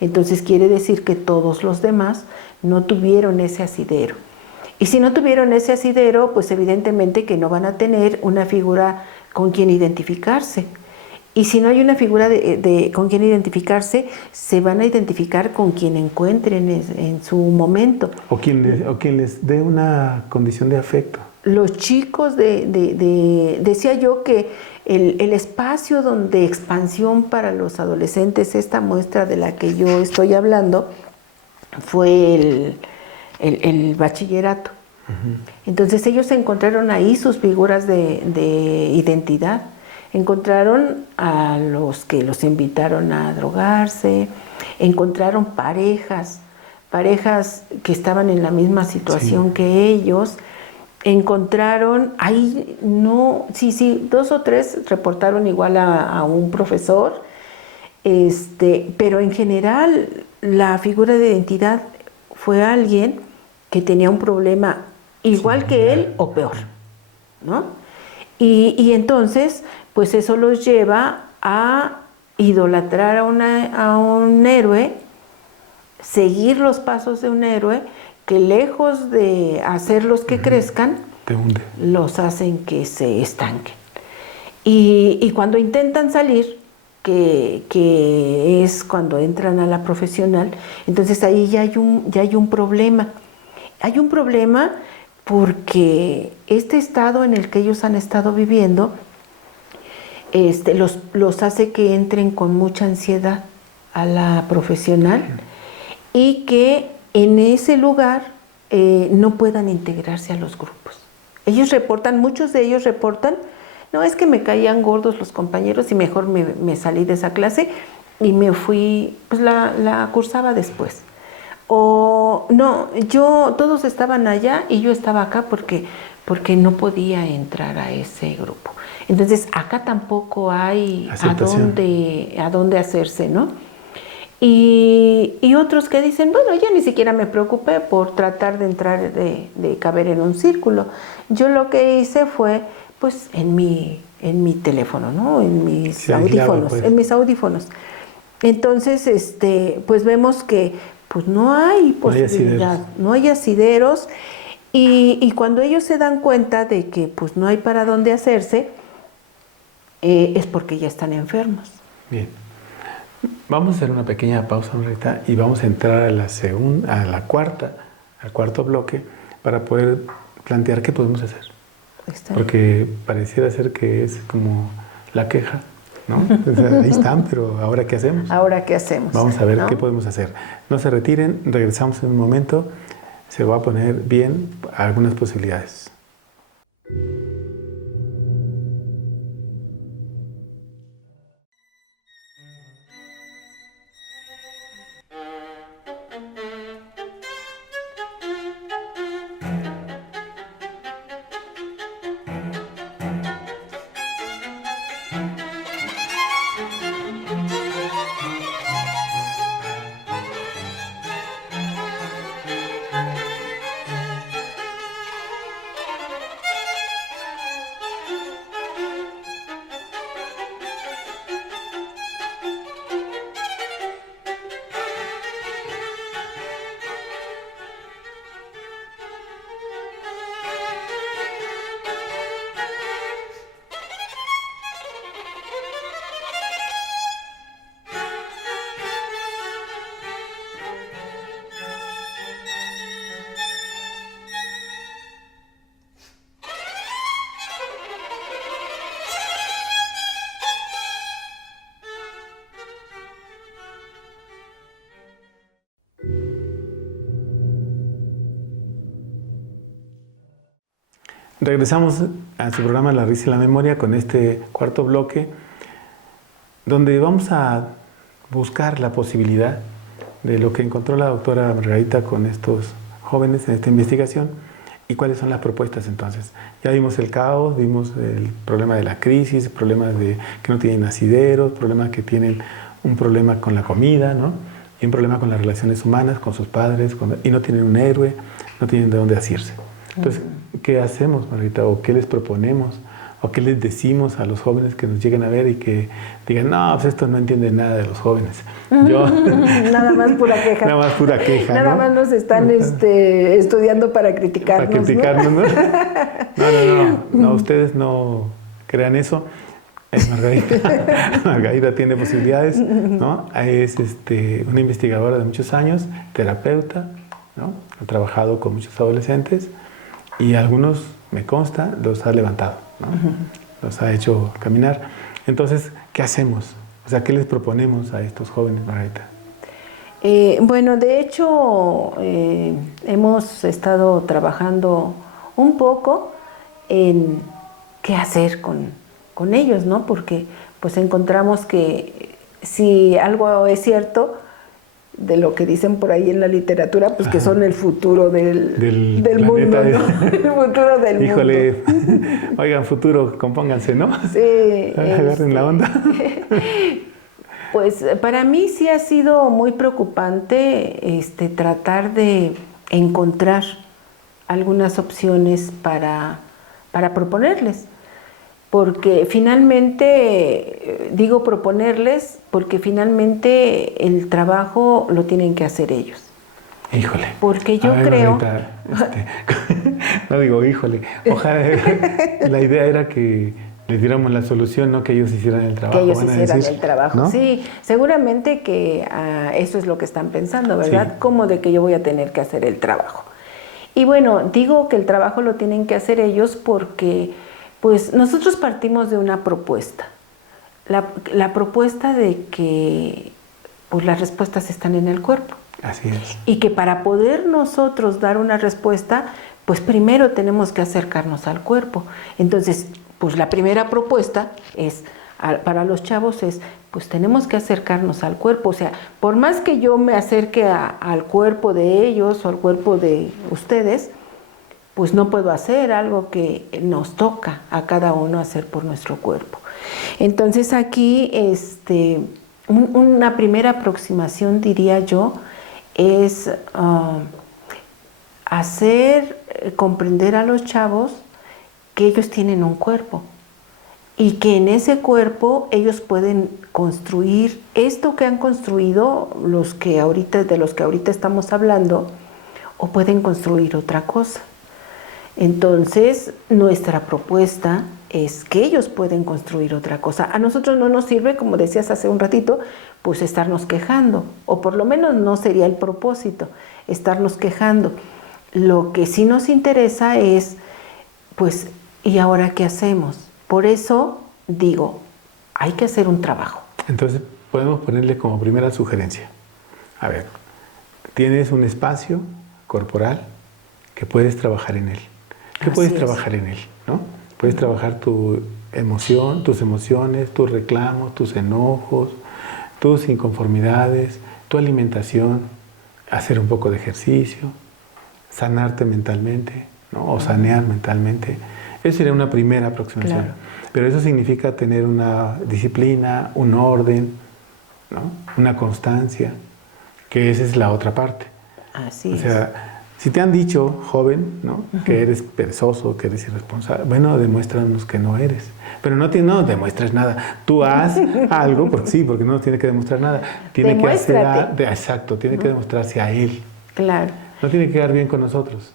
entonces quiere decir que todos los demás no tuvieron ese asidero. Y si no tuvieron ese asidero, pues evidentemente que no van a tener una figura con quien identificarse. Y si no hay una figura con quien identificarse, se van a identificar con quien encuentren en su momento. O quien les dé una condición de afecto. Los chicos decía yo que el espacio de expansión para los adolescentes, esta muestra de la que yo estoy hablando, fue el bachillerato. Entonces ellos encontraron ahí sus figuras de identidad. Encontraron a los que los invitaron a drogarse, encontraron parejas que estaban en la misma situación que ellos, encontraron, ahí no, sí, 2 o 3 reportaron igual a un profesor, pero en general la figura de identidad fue alguien que tenía un problema igual que él o peor, ¿no? Y entonces, pues eso los lleva a idolatrar a un héroe, seguir los pasos de un héroe, que lejos de hacerlos que crezcan, te hunde, los hacen que se estanquen. Y cuando intentan salir, que es cuando entran a la profesional, entonces ahí ya hay un problema. Hay un problema porque este estado en el que ellos han estado viviendo los hace que entren con mucha ansiedad a la profesional y que en ese lugar no puedan integrarse a los grupos. Muchos de ellos reportan, no, es que me caían gordos los compañeros y mejor me salí de esa clase y me fui, pues la cursaba después. O no, todos estaban allá y yo estaba acá porque no podía entrar a ese grupo. Entonces acá tampoco hay a dónde hacerse, ¿no? Y otros que dicen, bueno, yo ni siquiera me preocupé por tratar de entrar, de caber en un círculo. Yo lo que hice fue, pues, en mi teléfono, ¿no? En mis audífonos. Entonces, pues vemos que pues no hay posibilidad, no hay asideros. Y cuando ellos se dan cuenta de que pues no hay para dónde hacerse, es porque ya están enfermos. Bien. Vamos a hacer una pequeña pausa, Margarita, y vamos a entrar al cuarto bloque para poder plantear qué podemos hacer. Porque pareciera ser que es como la queja, ¿no? O sea, ahí están, pero ¿ahora qué hacemos? ¿Ahora qué hacemos? Vamos a ver, ¿no? ¿Qué podemos hacer? No se retiren, regresamos en un momento, se va a poner bien algunas posibilidades. Regresamos a su programa La Risa y la Memoria con este cuarto bloque, donde vamos a buscar la posibilidad de lo que encontró la doctora Margarita con estos jóvenes en esta investigación y cuáles son las propuestas entonces. Ya vimos el caos, vimos el problema de la crisis, problemas de que no tienen asideros, problemas que tienen un problema con la comida, ¿no? Y un problema con las relaciones humanas, con sus padres, y no tienen un héroe, no tienen de dónde asirse. Entonces, ¿qué hacemos, Margarita? ¿O qué les proponemos? ¿O qué les decimos a los jóvenes que nos lleguen a ver y que digan, no, pues esto no entienden nada de los jóvenes? Nada más pura queja. Nada más pura queja, Nada más nos están estudiando para criticarnos. Para criticarnos, ¿no? No, ustedes no crean eso. Margarita tiene posibilidades, ¿no? Es una investigadora de muchos años, terapeuta, ¿no? Ha trabajado con muchos adolescentes y algunos, me consta, los ha levantado, ¿no? Los ha hecho caminar. Entonces, ¿qué hacemos? O sea, ¿qué les proponemos a estos jóvenes, Margarita? Bueno, de hecho, hemos estado trabajando un poco en qué hacer con ellos, ¿no? Porque pues encontramos que si algo es cierto de lo que dicen por ahí en la literatura, pues que son el futuro del mundo, ¿no? El futuro del Híjole, mundo. Oigan, futuro, compónganse, ¿no? Sí. Agarren la onda. Pues para mí sí ha sido muy preocupante tratar de encontrar algunas opciones para proponerles. porque finalmente, digo proponerles, porque finalmente el trabajo lo tienen que hacer ellos. Híjole. Porque yo creo... no digo, híjole. Ojalá, la idea era que les diéramos la solución, no que ellos hicieran el trabajo. Que ellos hicieran el trabajo, ¿no? Sí. Seguramente que eso es lo que están pensando, ¿verdad? Sí. ¿Cómo de que yo voy a tener que hacer el trabajo? Y bueno, digo que el trabajo lo tienen que hacer ellos porque, pues, nosotros partimos de una propuesta. La propuesta de que, pues, las respuestas están en el cuerpo. Así es. Y que para poder nosotros dar una respuesta, pues primero tenemos que acercarnos al cuerpo. Entonces, pues la primera propuesta es, para los chavos es, pues tenemos que acercarnos al cuerpo. O sea, por más que yo me acerque al cuerpo de ellos o al cuerpo de ustedes, pues no puedo hacer algo que nos toca a cada uno hacer por nuestro cuerpo. Entonces aquí, una primera aproximación, diría yo, es hacer comprender a los chavos que ellos tienen un cuerpo y que en ese cuerpo ellos pueden construir esto que han construido de los que ahorita estamos hablando, o pueden construir otra cosa. Entonces, nuestra propuesta es que ellos pueden construir otra cosa. A nosotros no nos sirve, como decías hace un ratito, pues estarnos quejando, o por lo menos no sería el propósito, estarnos quejando. Lo que sí nos interesa es, pues, ¿y ahora qué hacemos? Por eso digo, hay que hacer un trabajo. Entonces, podemos ponerle como primera sugerencia. A ver, tienes un espacio corporal que puedes trabajar en él. ¿Qué puedes trabajar en él? ¿No? Puedes trabajar tu emoción, tus emociones, tus reclamos, tus enojos, tus inconformidades, tu alimentación, hacer un poco de ejercicio, sanarte mentalmente, ¿no? O sanear mentalmente. Esa sería una primera aproximación. Claro. Pero eso significa tener una disciplina, un orden, ¿no? Una constancia, que esa es la otra parte. Así es. O sea, si te han dicho, joven, ¿no? Que eres perezoso, que eres irresponsable, bueno, demuéstranos que no eres. Pero no demuestres nada. Tú haz algo, porque no tiene que demostrar nada. Tiene que hacer exacto, tiene que demostrarse a él. Claro. No tiene que quedar bien con nosotros.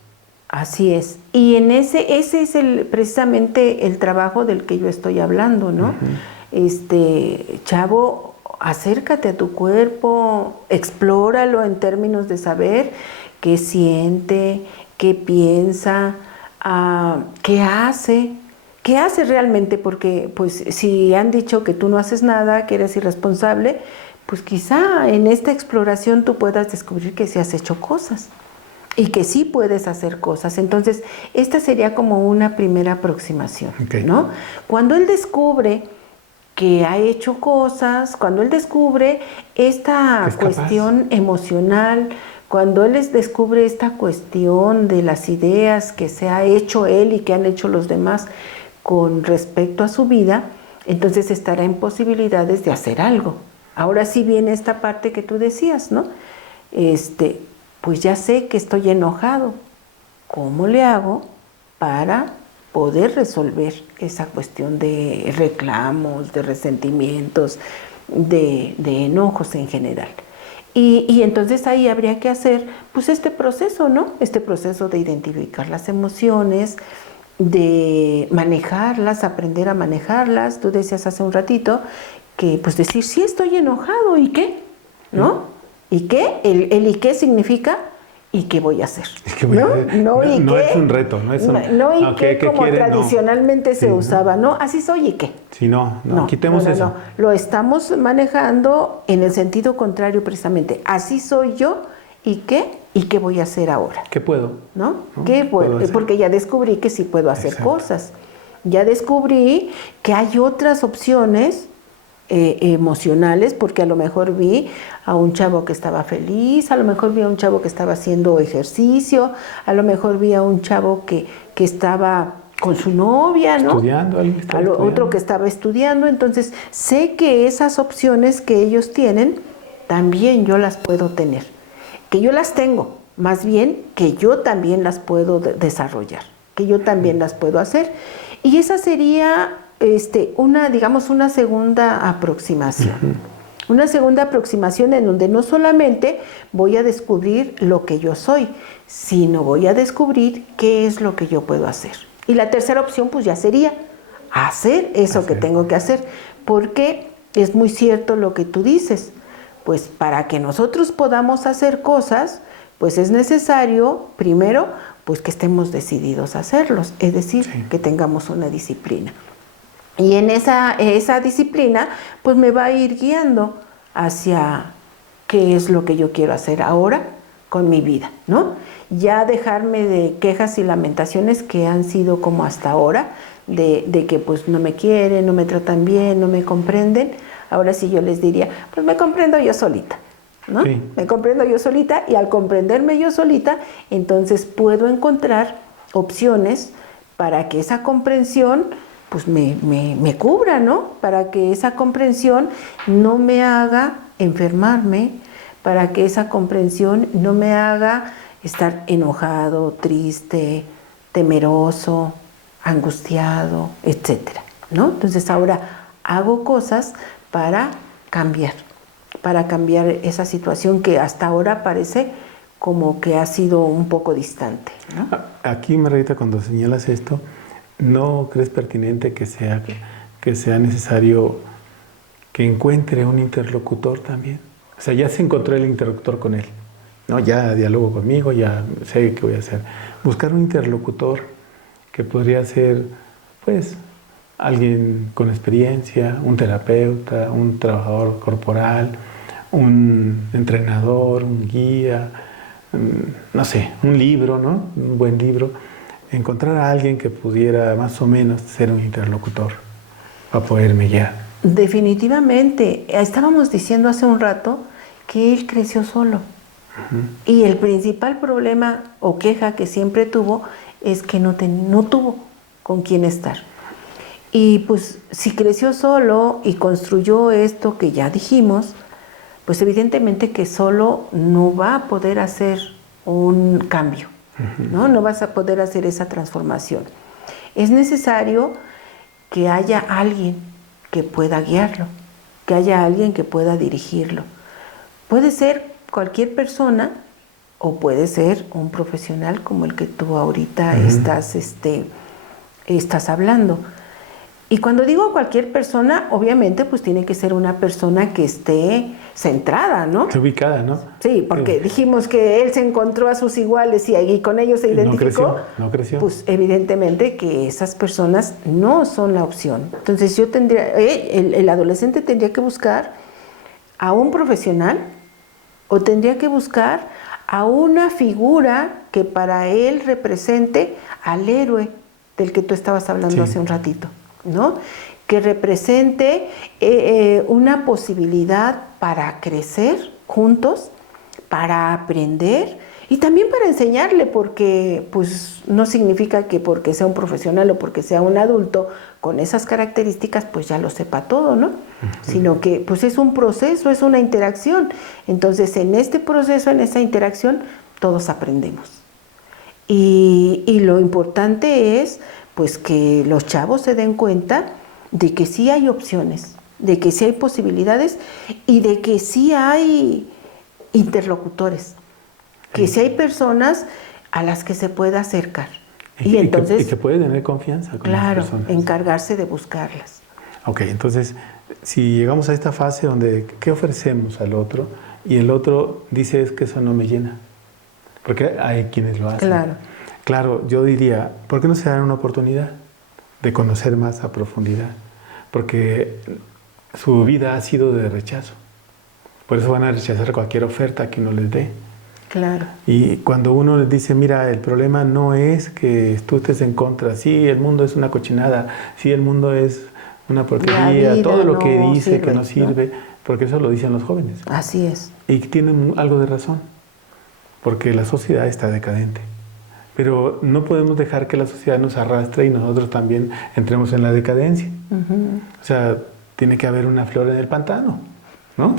Así es. Y en ese es precisamente el trabajo del que yo estoy hablando, ¿no? Chavo, acércate a tu cuerpo, explóralo en términos de saber qué siente, qué piensa, qué hace realmente, porque pues si han dicho que tú no haces nada, que eres irresponsable, pues quizá en esta exploración tú puedas descubrir que sí has hecho cosas y que sí puedes hacer cosas. Entonces, esta sería como una primera aproximación, ¿no? Cuando él descubre que ha hecho cosas, cuando él descubre esta cuestión emocional, cuando él descubre esta cuestión de las ideas que se ha hecho él y que han hecho los demás con respecto a su vida, entonces estará en posibilidades de hacer algo. Ahora sí viene esta parte que tú decías, ¿no? Pues ya sé que estoy enojado. ¿Cómo le hago para poder resolver esa cuestión de reclamos, de resentimientos, de enojos en general? Y entonces ahí habría que hacer pues este proceso, ¿no? Este proceso de identificar las emociones, de manejarlas, aprender a manejarlas. Tú decías hace un ratito que pues decir, sí estoy enojado, ¿y qué? ¿No? ¿Y qué? El ¿y qué significa? ¿Y qué voy a hacer? No es un reto, no es un... No, ¿y qué? Como tradicionalmente se usaba, ¿no? Así soy, ¿y qué? Sí, no, quitemos eso. No, lo estamos manejando en el sentido contrario precisamente. Así soy yo, ¿y qué? ¿Y qué voy a hacer ahora? ¿Qué puedo? ¿No? ¿Qué puedo hacer? Porque ya descubrí que sí puedo hacer cosas. Ya descubrí que hay otras opciones emocionales, porque a lo mejor vi a un chavo que estaba feliz, a lo mejor vi a un chavo que estaba haciendo ejercicio, a lo mejor vi a un chavo que estaba con su novia, ¿no? Estudiando, otro que estaba estudiando. Entonces sé que esas opciones que ellos tienen también yo las puedo tener, que yo las tengo, más bien que yo también las puedo desarrollar, que yo también las puedo hacer. Y esa sería digamos, una segunda aproximación. Una segunda aproximación en donde no solamente voy a descubrir lo que yo soy, sino voy a descubrir qué es lo que yo puedo hacer. Y la tercera opción pues ya sería hacer eso que tengo que hacer, porque es muy cierto lo que tú dices, pues para que nosotros podamos hacer cosas, pues es necesario primero pues que estemos decididos a hacerlos, es decir, que tengamos una disciplina. Y en esa disciplina, pues me va a ir guiando hacia qué es lo que yo quiero hacer ahora con mi vida, ¿no? Ya dejarme de quejas y lamentaciones que han sido como hasta ahora, de que pues no me quieren, no me tratan bien, no me comprenden. Ahora sí yo les diría, pues me comprendo yo solita, ¿no? Sí. Me comprendo yo solita, y al comprenderme yo solita, entonces puedo encontrar opciones para que esa comprensión pues me cubra, ¿no? Para que esa comprensión no me haga enfermarme, para que esa comprensión no me haga estar enojado, triste, temeroso, angustiado, etcétera, ¿no? Entonces ahora hago cosas para cambiar esa situación que hasta ahora parece como que ha sido un poco distante, ¿no? Aquí, Margarita, cuando señalas esto, ¿no crees pertinente que sea necesario que encuentre un interlocutor también? O sea, ya se encontró el interlocutor con él, ¿no? Ya dialogo conmigo, ya sé qué voy a hacer. Buscar un interlocutor que podría ser, pues, alguien con experiencia, un terapeuta, un trabajador corporal, un entrenador, un guía, no sé, un libro, ¿no? Un buen libro. Encontrar a alguien que pudiera más o menos ser un interlocutor para poderme guiar. Definitivamente. Estábamos diciendo hace un rato que él creció solo. Y el principal problema o queja que siempre tuvo es que no tuvo con quién estar. Y pues si creció solo y construyó esto que ya dijimos, pues evidentemente que solo no va a poder hacer un cambio. ¿No? No vas a poder hacer esa transformación. Es necesario que haya alguien que pueda guiarlo, que haya alguien que pueda dirigirlo. Puede ser cualquier persona o puede ser un profesional como el que tú ahorita estás hablando. Y cuando digo cualquier persona, obviamente pues tiene que ser una persona que esté centrada, ¿no? Ubicada, ¿no? Sí, porque dijimos que él se encontró a sus iguales y con ellos se identificó. No creció. Pues evidentemente que esas personas no son la opción. Entonces yo el adolescente tendría que buscar a un profesional o tendría que buscar a una figura que para él represente al héroe del que tú estabas hablando hace un ratito, ¿no? Que represente una posibilidad para crecer juntos, para aprender y también para enseñarle, porque pues no significa que porque sea un profesional o porque sea un adulto con esas características pues ya lo sepa todo, ¿no? Sino que pues es un proceso, es una interacción. Entonces en este proceso, en esa interacción, todos aprendemos. Y lo importante es pues que los chavos se den cuenta de que sí hay opciones, de que sí hay posibilidades y de que sí hay interlocutores, que sí hay personas a las que se puede acercar. Y entonces, que puede tener confianza con las personas. Claro, encargarse de buscarlas. Ok, entonces, si llegamos a esta fase donde ¿qué ofrecemos al otro? Y el otro dice es que eso no me llena, porque hay quienes lo hacen. Claro, yo diría, ¿por qué no se dan una oportunidad de conocer más a profundidad? Porque su vida ha sido de rechazo. Por eso van a rechazar cualquier oferta que uno les dé. Claro. Y cuando uno les dice, mira, el problema no es que tú estés en contra, sí, el mundo es una cochinada, sí, el mundo es una porquería, todo lo que dice que no sirve, porque eso lo dicen los jóvenes. Así es. Y tienen algo de razón, porque la sociedad está decadente. Pero no podemos dejar que la sociedad nos arrastre y nosotros también entremos en la decadencia. O sea, tiene que haber una flor en el pantano, ¿no?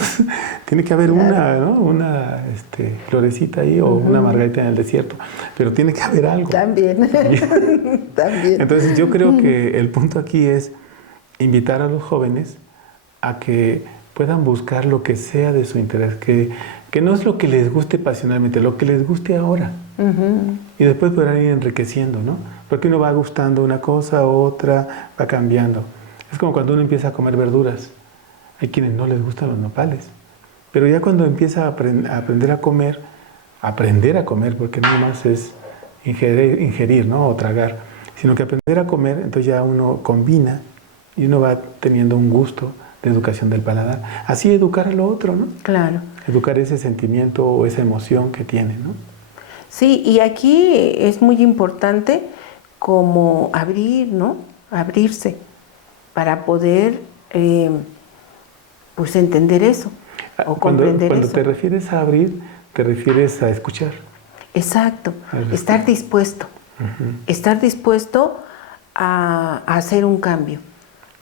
Tiene que haber una florecita ahí o una margarita en el desierto, pero tiene que haber algo. También. También. Entonces yo creo que el punto aquí es invitar a los jóvenes a que puedan buscar lo que sea de su interés, que no es lo que les guste pasionalmente, lo que les guste ahora. Y después podrán ir enriqueciendo, ¿no? Porque uno va gustando una cosa, otra, va cambiando. Es como cuando uno empieza a comer verduras. Hay quienes no les gustan los nopales. Pero ya cuando empieza a aprender a comer, porque no más es ingerir, ¿no? O tragar, sino que aprender a comer, entonces ya uno combina y uno va teniendo un gusto de educación del paladar. Así educar a lo otro, ¿no? Claro. Educar ese sentimiento o esa emoción que tiene, ¿no? Sí, y aquí es muy importante como abrir, ¿no? Abrirse para poder pues entender eso o comprender cuando eso. te refieres a abrir, te refieres a escuchar. Exacto, estar dispuesto. Estar dispuesto a hacer un cambio.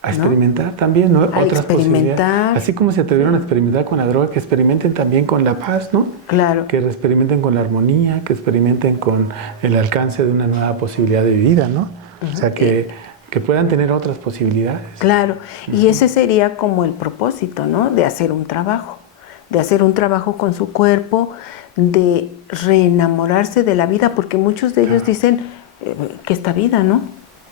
A experimentar también, ¿no? A experimentar. Así como se atrevieron a experimentar con la droga, que experimenten también con la paz, ¿no? Claro. Que experimenten con la armonía, que experimenten con el alcance de una nueva posibilidad de vida, ¿no? O sea, que puedan tener otras posibilidades. Claro, y ese sería como el propósito, ¿no? De hacer un trabajo con su cuerpo, de reenamorarse de la vida, porque muchos de ellos dicen que esta vida, ¿no?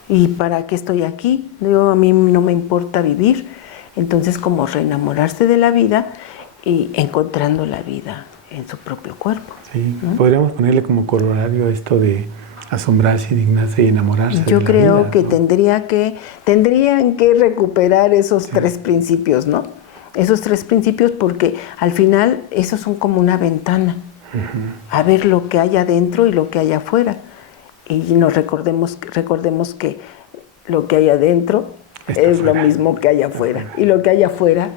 ¿Y para qué estoy aquí? A mí no me importa vivir. Entonces, como reenamorarse de la vida y encontrando la vida en su propio cuerpo. Sí, ¿no? Podríamos ponerle como corolario esto de asombrarse, indignarse y enamorarse. Yo de la creo vida, que, ¿no? tendrían que recuperar esos tres principios, ¿no? Esos tres principios, porque al final esos son como una ventana a ver lo que hay adentro y lo que hay afuera. Y nos recordemos que lo que hay adentro es lo mismo que hay afuera. Y lo que hay afuera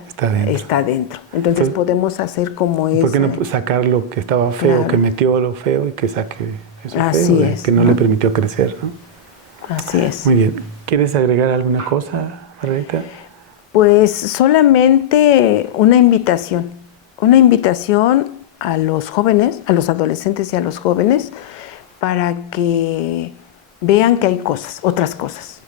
está dentro. Entonces podemos hacer como eso. ¿Por qué no sacar lo que estaba feo, Claro. que metió lo feo y que saque eso Así feo, es, que no le permitió crecer, ¿no? Así es. Muy bien. ¿Quieres agregar alguna cosa, Margarita? Pues solamente una invitación a los jóvenes, a los adolescentes y a los jóvenes, para que vean que hay otras cosas.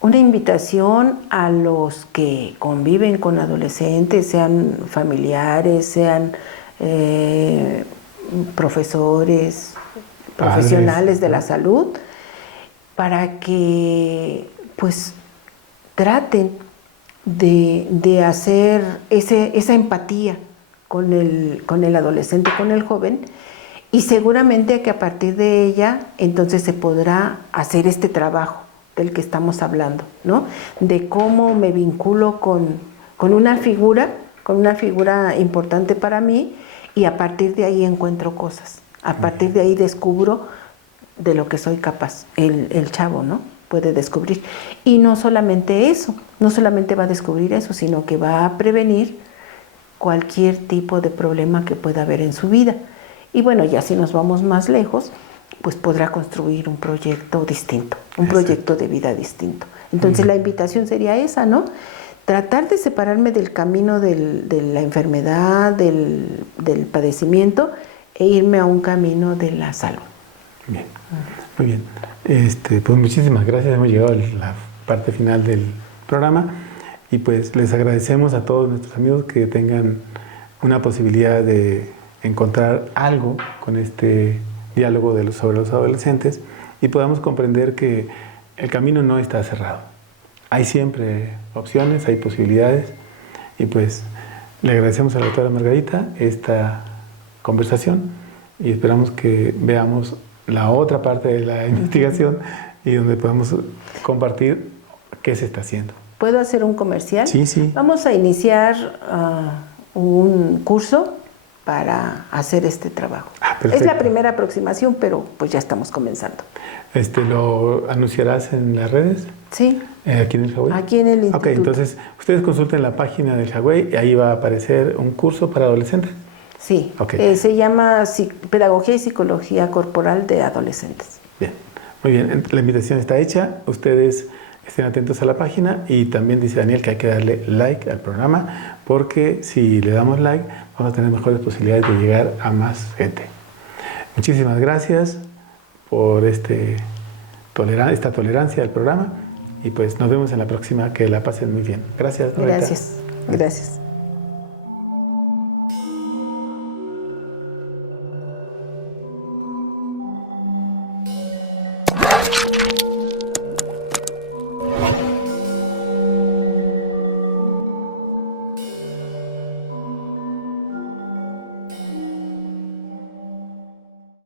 Una invitación a los que conviven con adolescentes, sean familiares, sean profesores, profesionales de la salud, para que pues traten de hacer esa empatía con el adolescente, con el joven, y seguramente que a partir de ella entonces se podrá hacer este trabajo del que estamos hablando, ¿no? De cómo me vinculo con una figura importante para mí, y a partir de ahí encuentro cosas, a partir de ahí descubro de lo que soy capaz, el chavo, ¿no? Puede descubrir. Y no solamente eso, no solamente va a descubrir eso, sino que va a prevenir cualquier tipo de problema que pueda haber en su vida. Y bueno, ya si nos vamos más lejos, pues podrá construir un proyecto distinto, un proyecto de vida distinto. Entonces la invitación sería esa, ¿no? Tratar de separarme del camino de la enfermedad, del padecimiento, e irme a un camino de la salud. Bien, muy bien. Pues muchísimas gracias. Hemos llegado a la parte final del programa y pues les agradecemos a todos nuestros amigos que tengan una posibilidad de encontrar algo con este diálogo sobre los adolescentes y podamos comprender que el camino no está cerrado. Hay siempre opciones, hay posibilidades y pues le agradecemos a la doctora Margarita esta conversación y esperamos que veamos la otra parte de la investigación y donde podamos compartir qué se está haciendo. ¿Puedo hacer un comercial? Sí, sí. Vamos a iniciar un curso para hacer este trabajo. Es la primera aproximación, pero pues ya estamos comenzando. ¿Lo anunciarás en las redes? Sí. ¿Aquí en el Hawái? Aquí en el instituto. Ok, entonces ustedes consulten la página del Hawái y ahí va a aparecer un curso para adolescentes. Sí, Okay. Se llama Pedagogía y Psicología Corporal de Adolescentes. Bien, muy bien. La invitación está hecha. Ustedes estén atentos a la página y también dice Daniel que hay que darle like al programa porque si le damos like vamos a tener mejores posibilidades de llegar a más gente. Muchísimas gracias por esta tolerancia al programa Y pues nos vemos en la próxima, que la pasen muy bien. Gracias, Loreta. Gracias, gracias.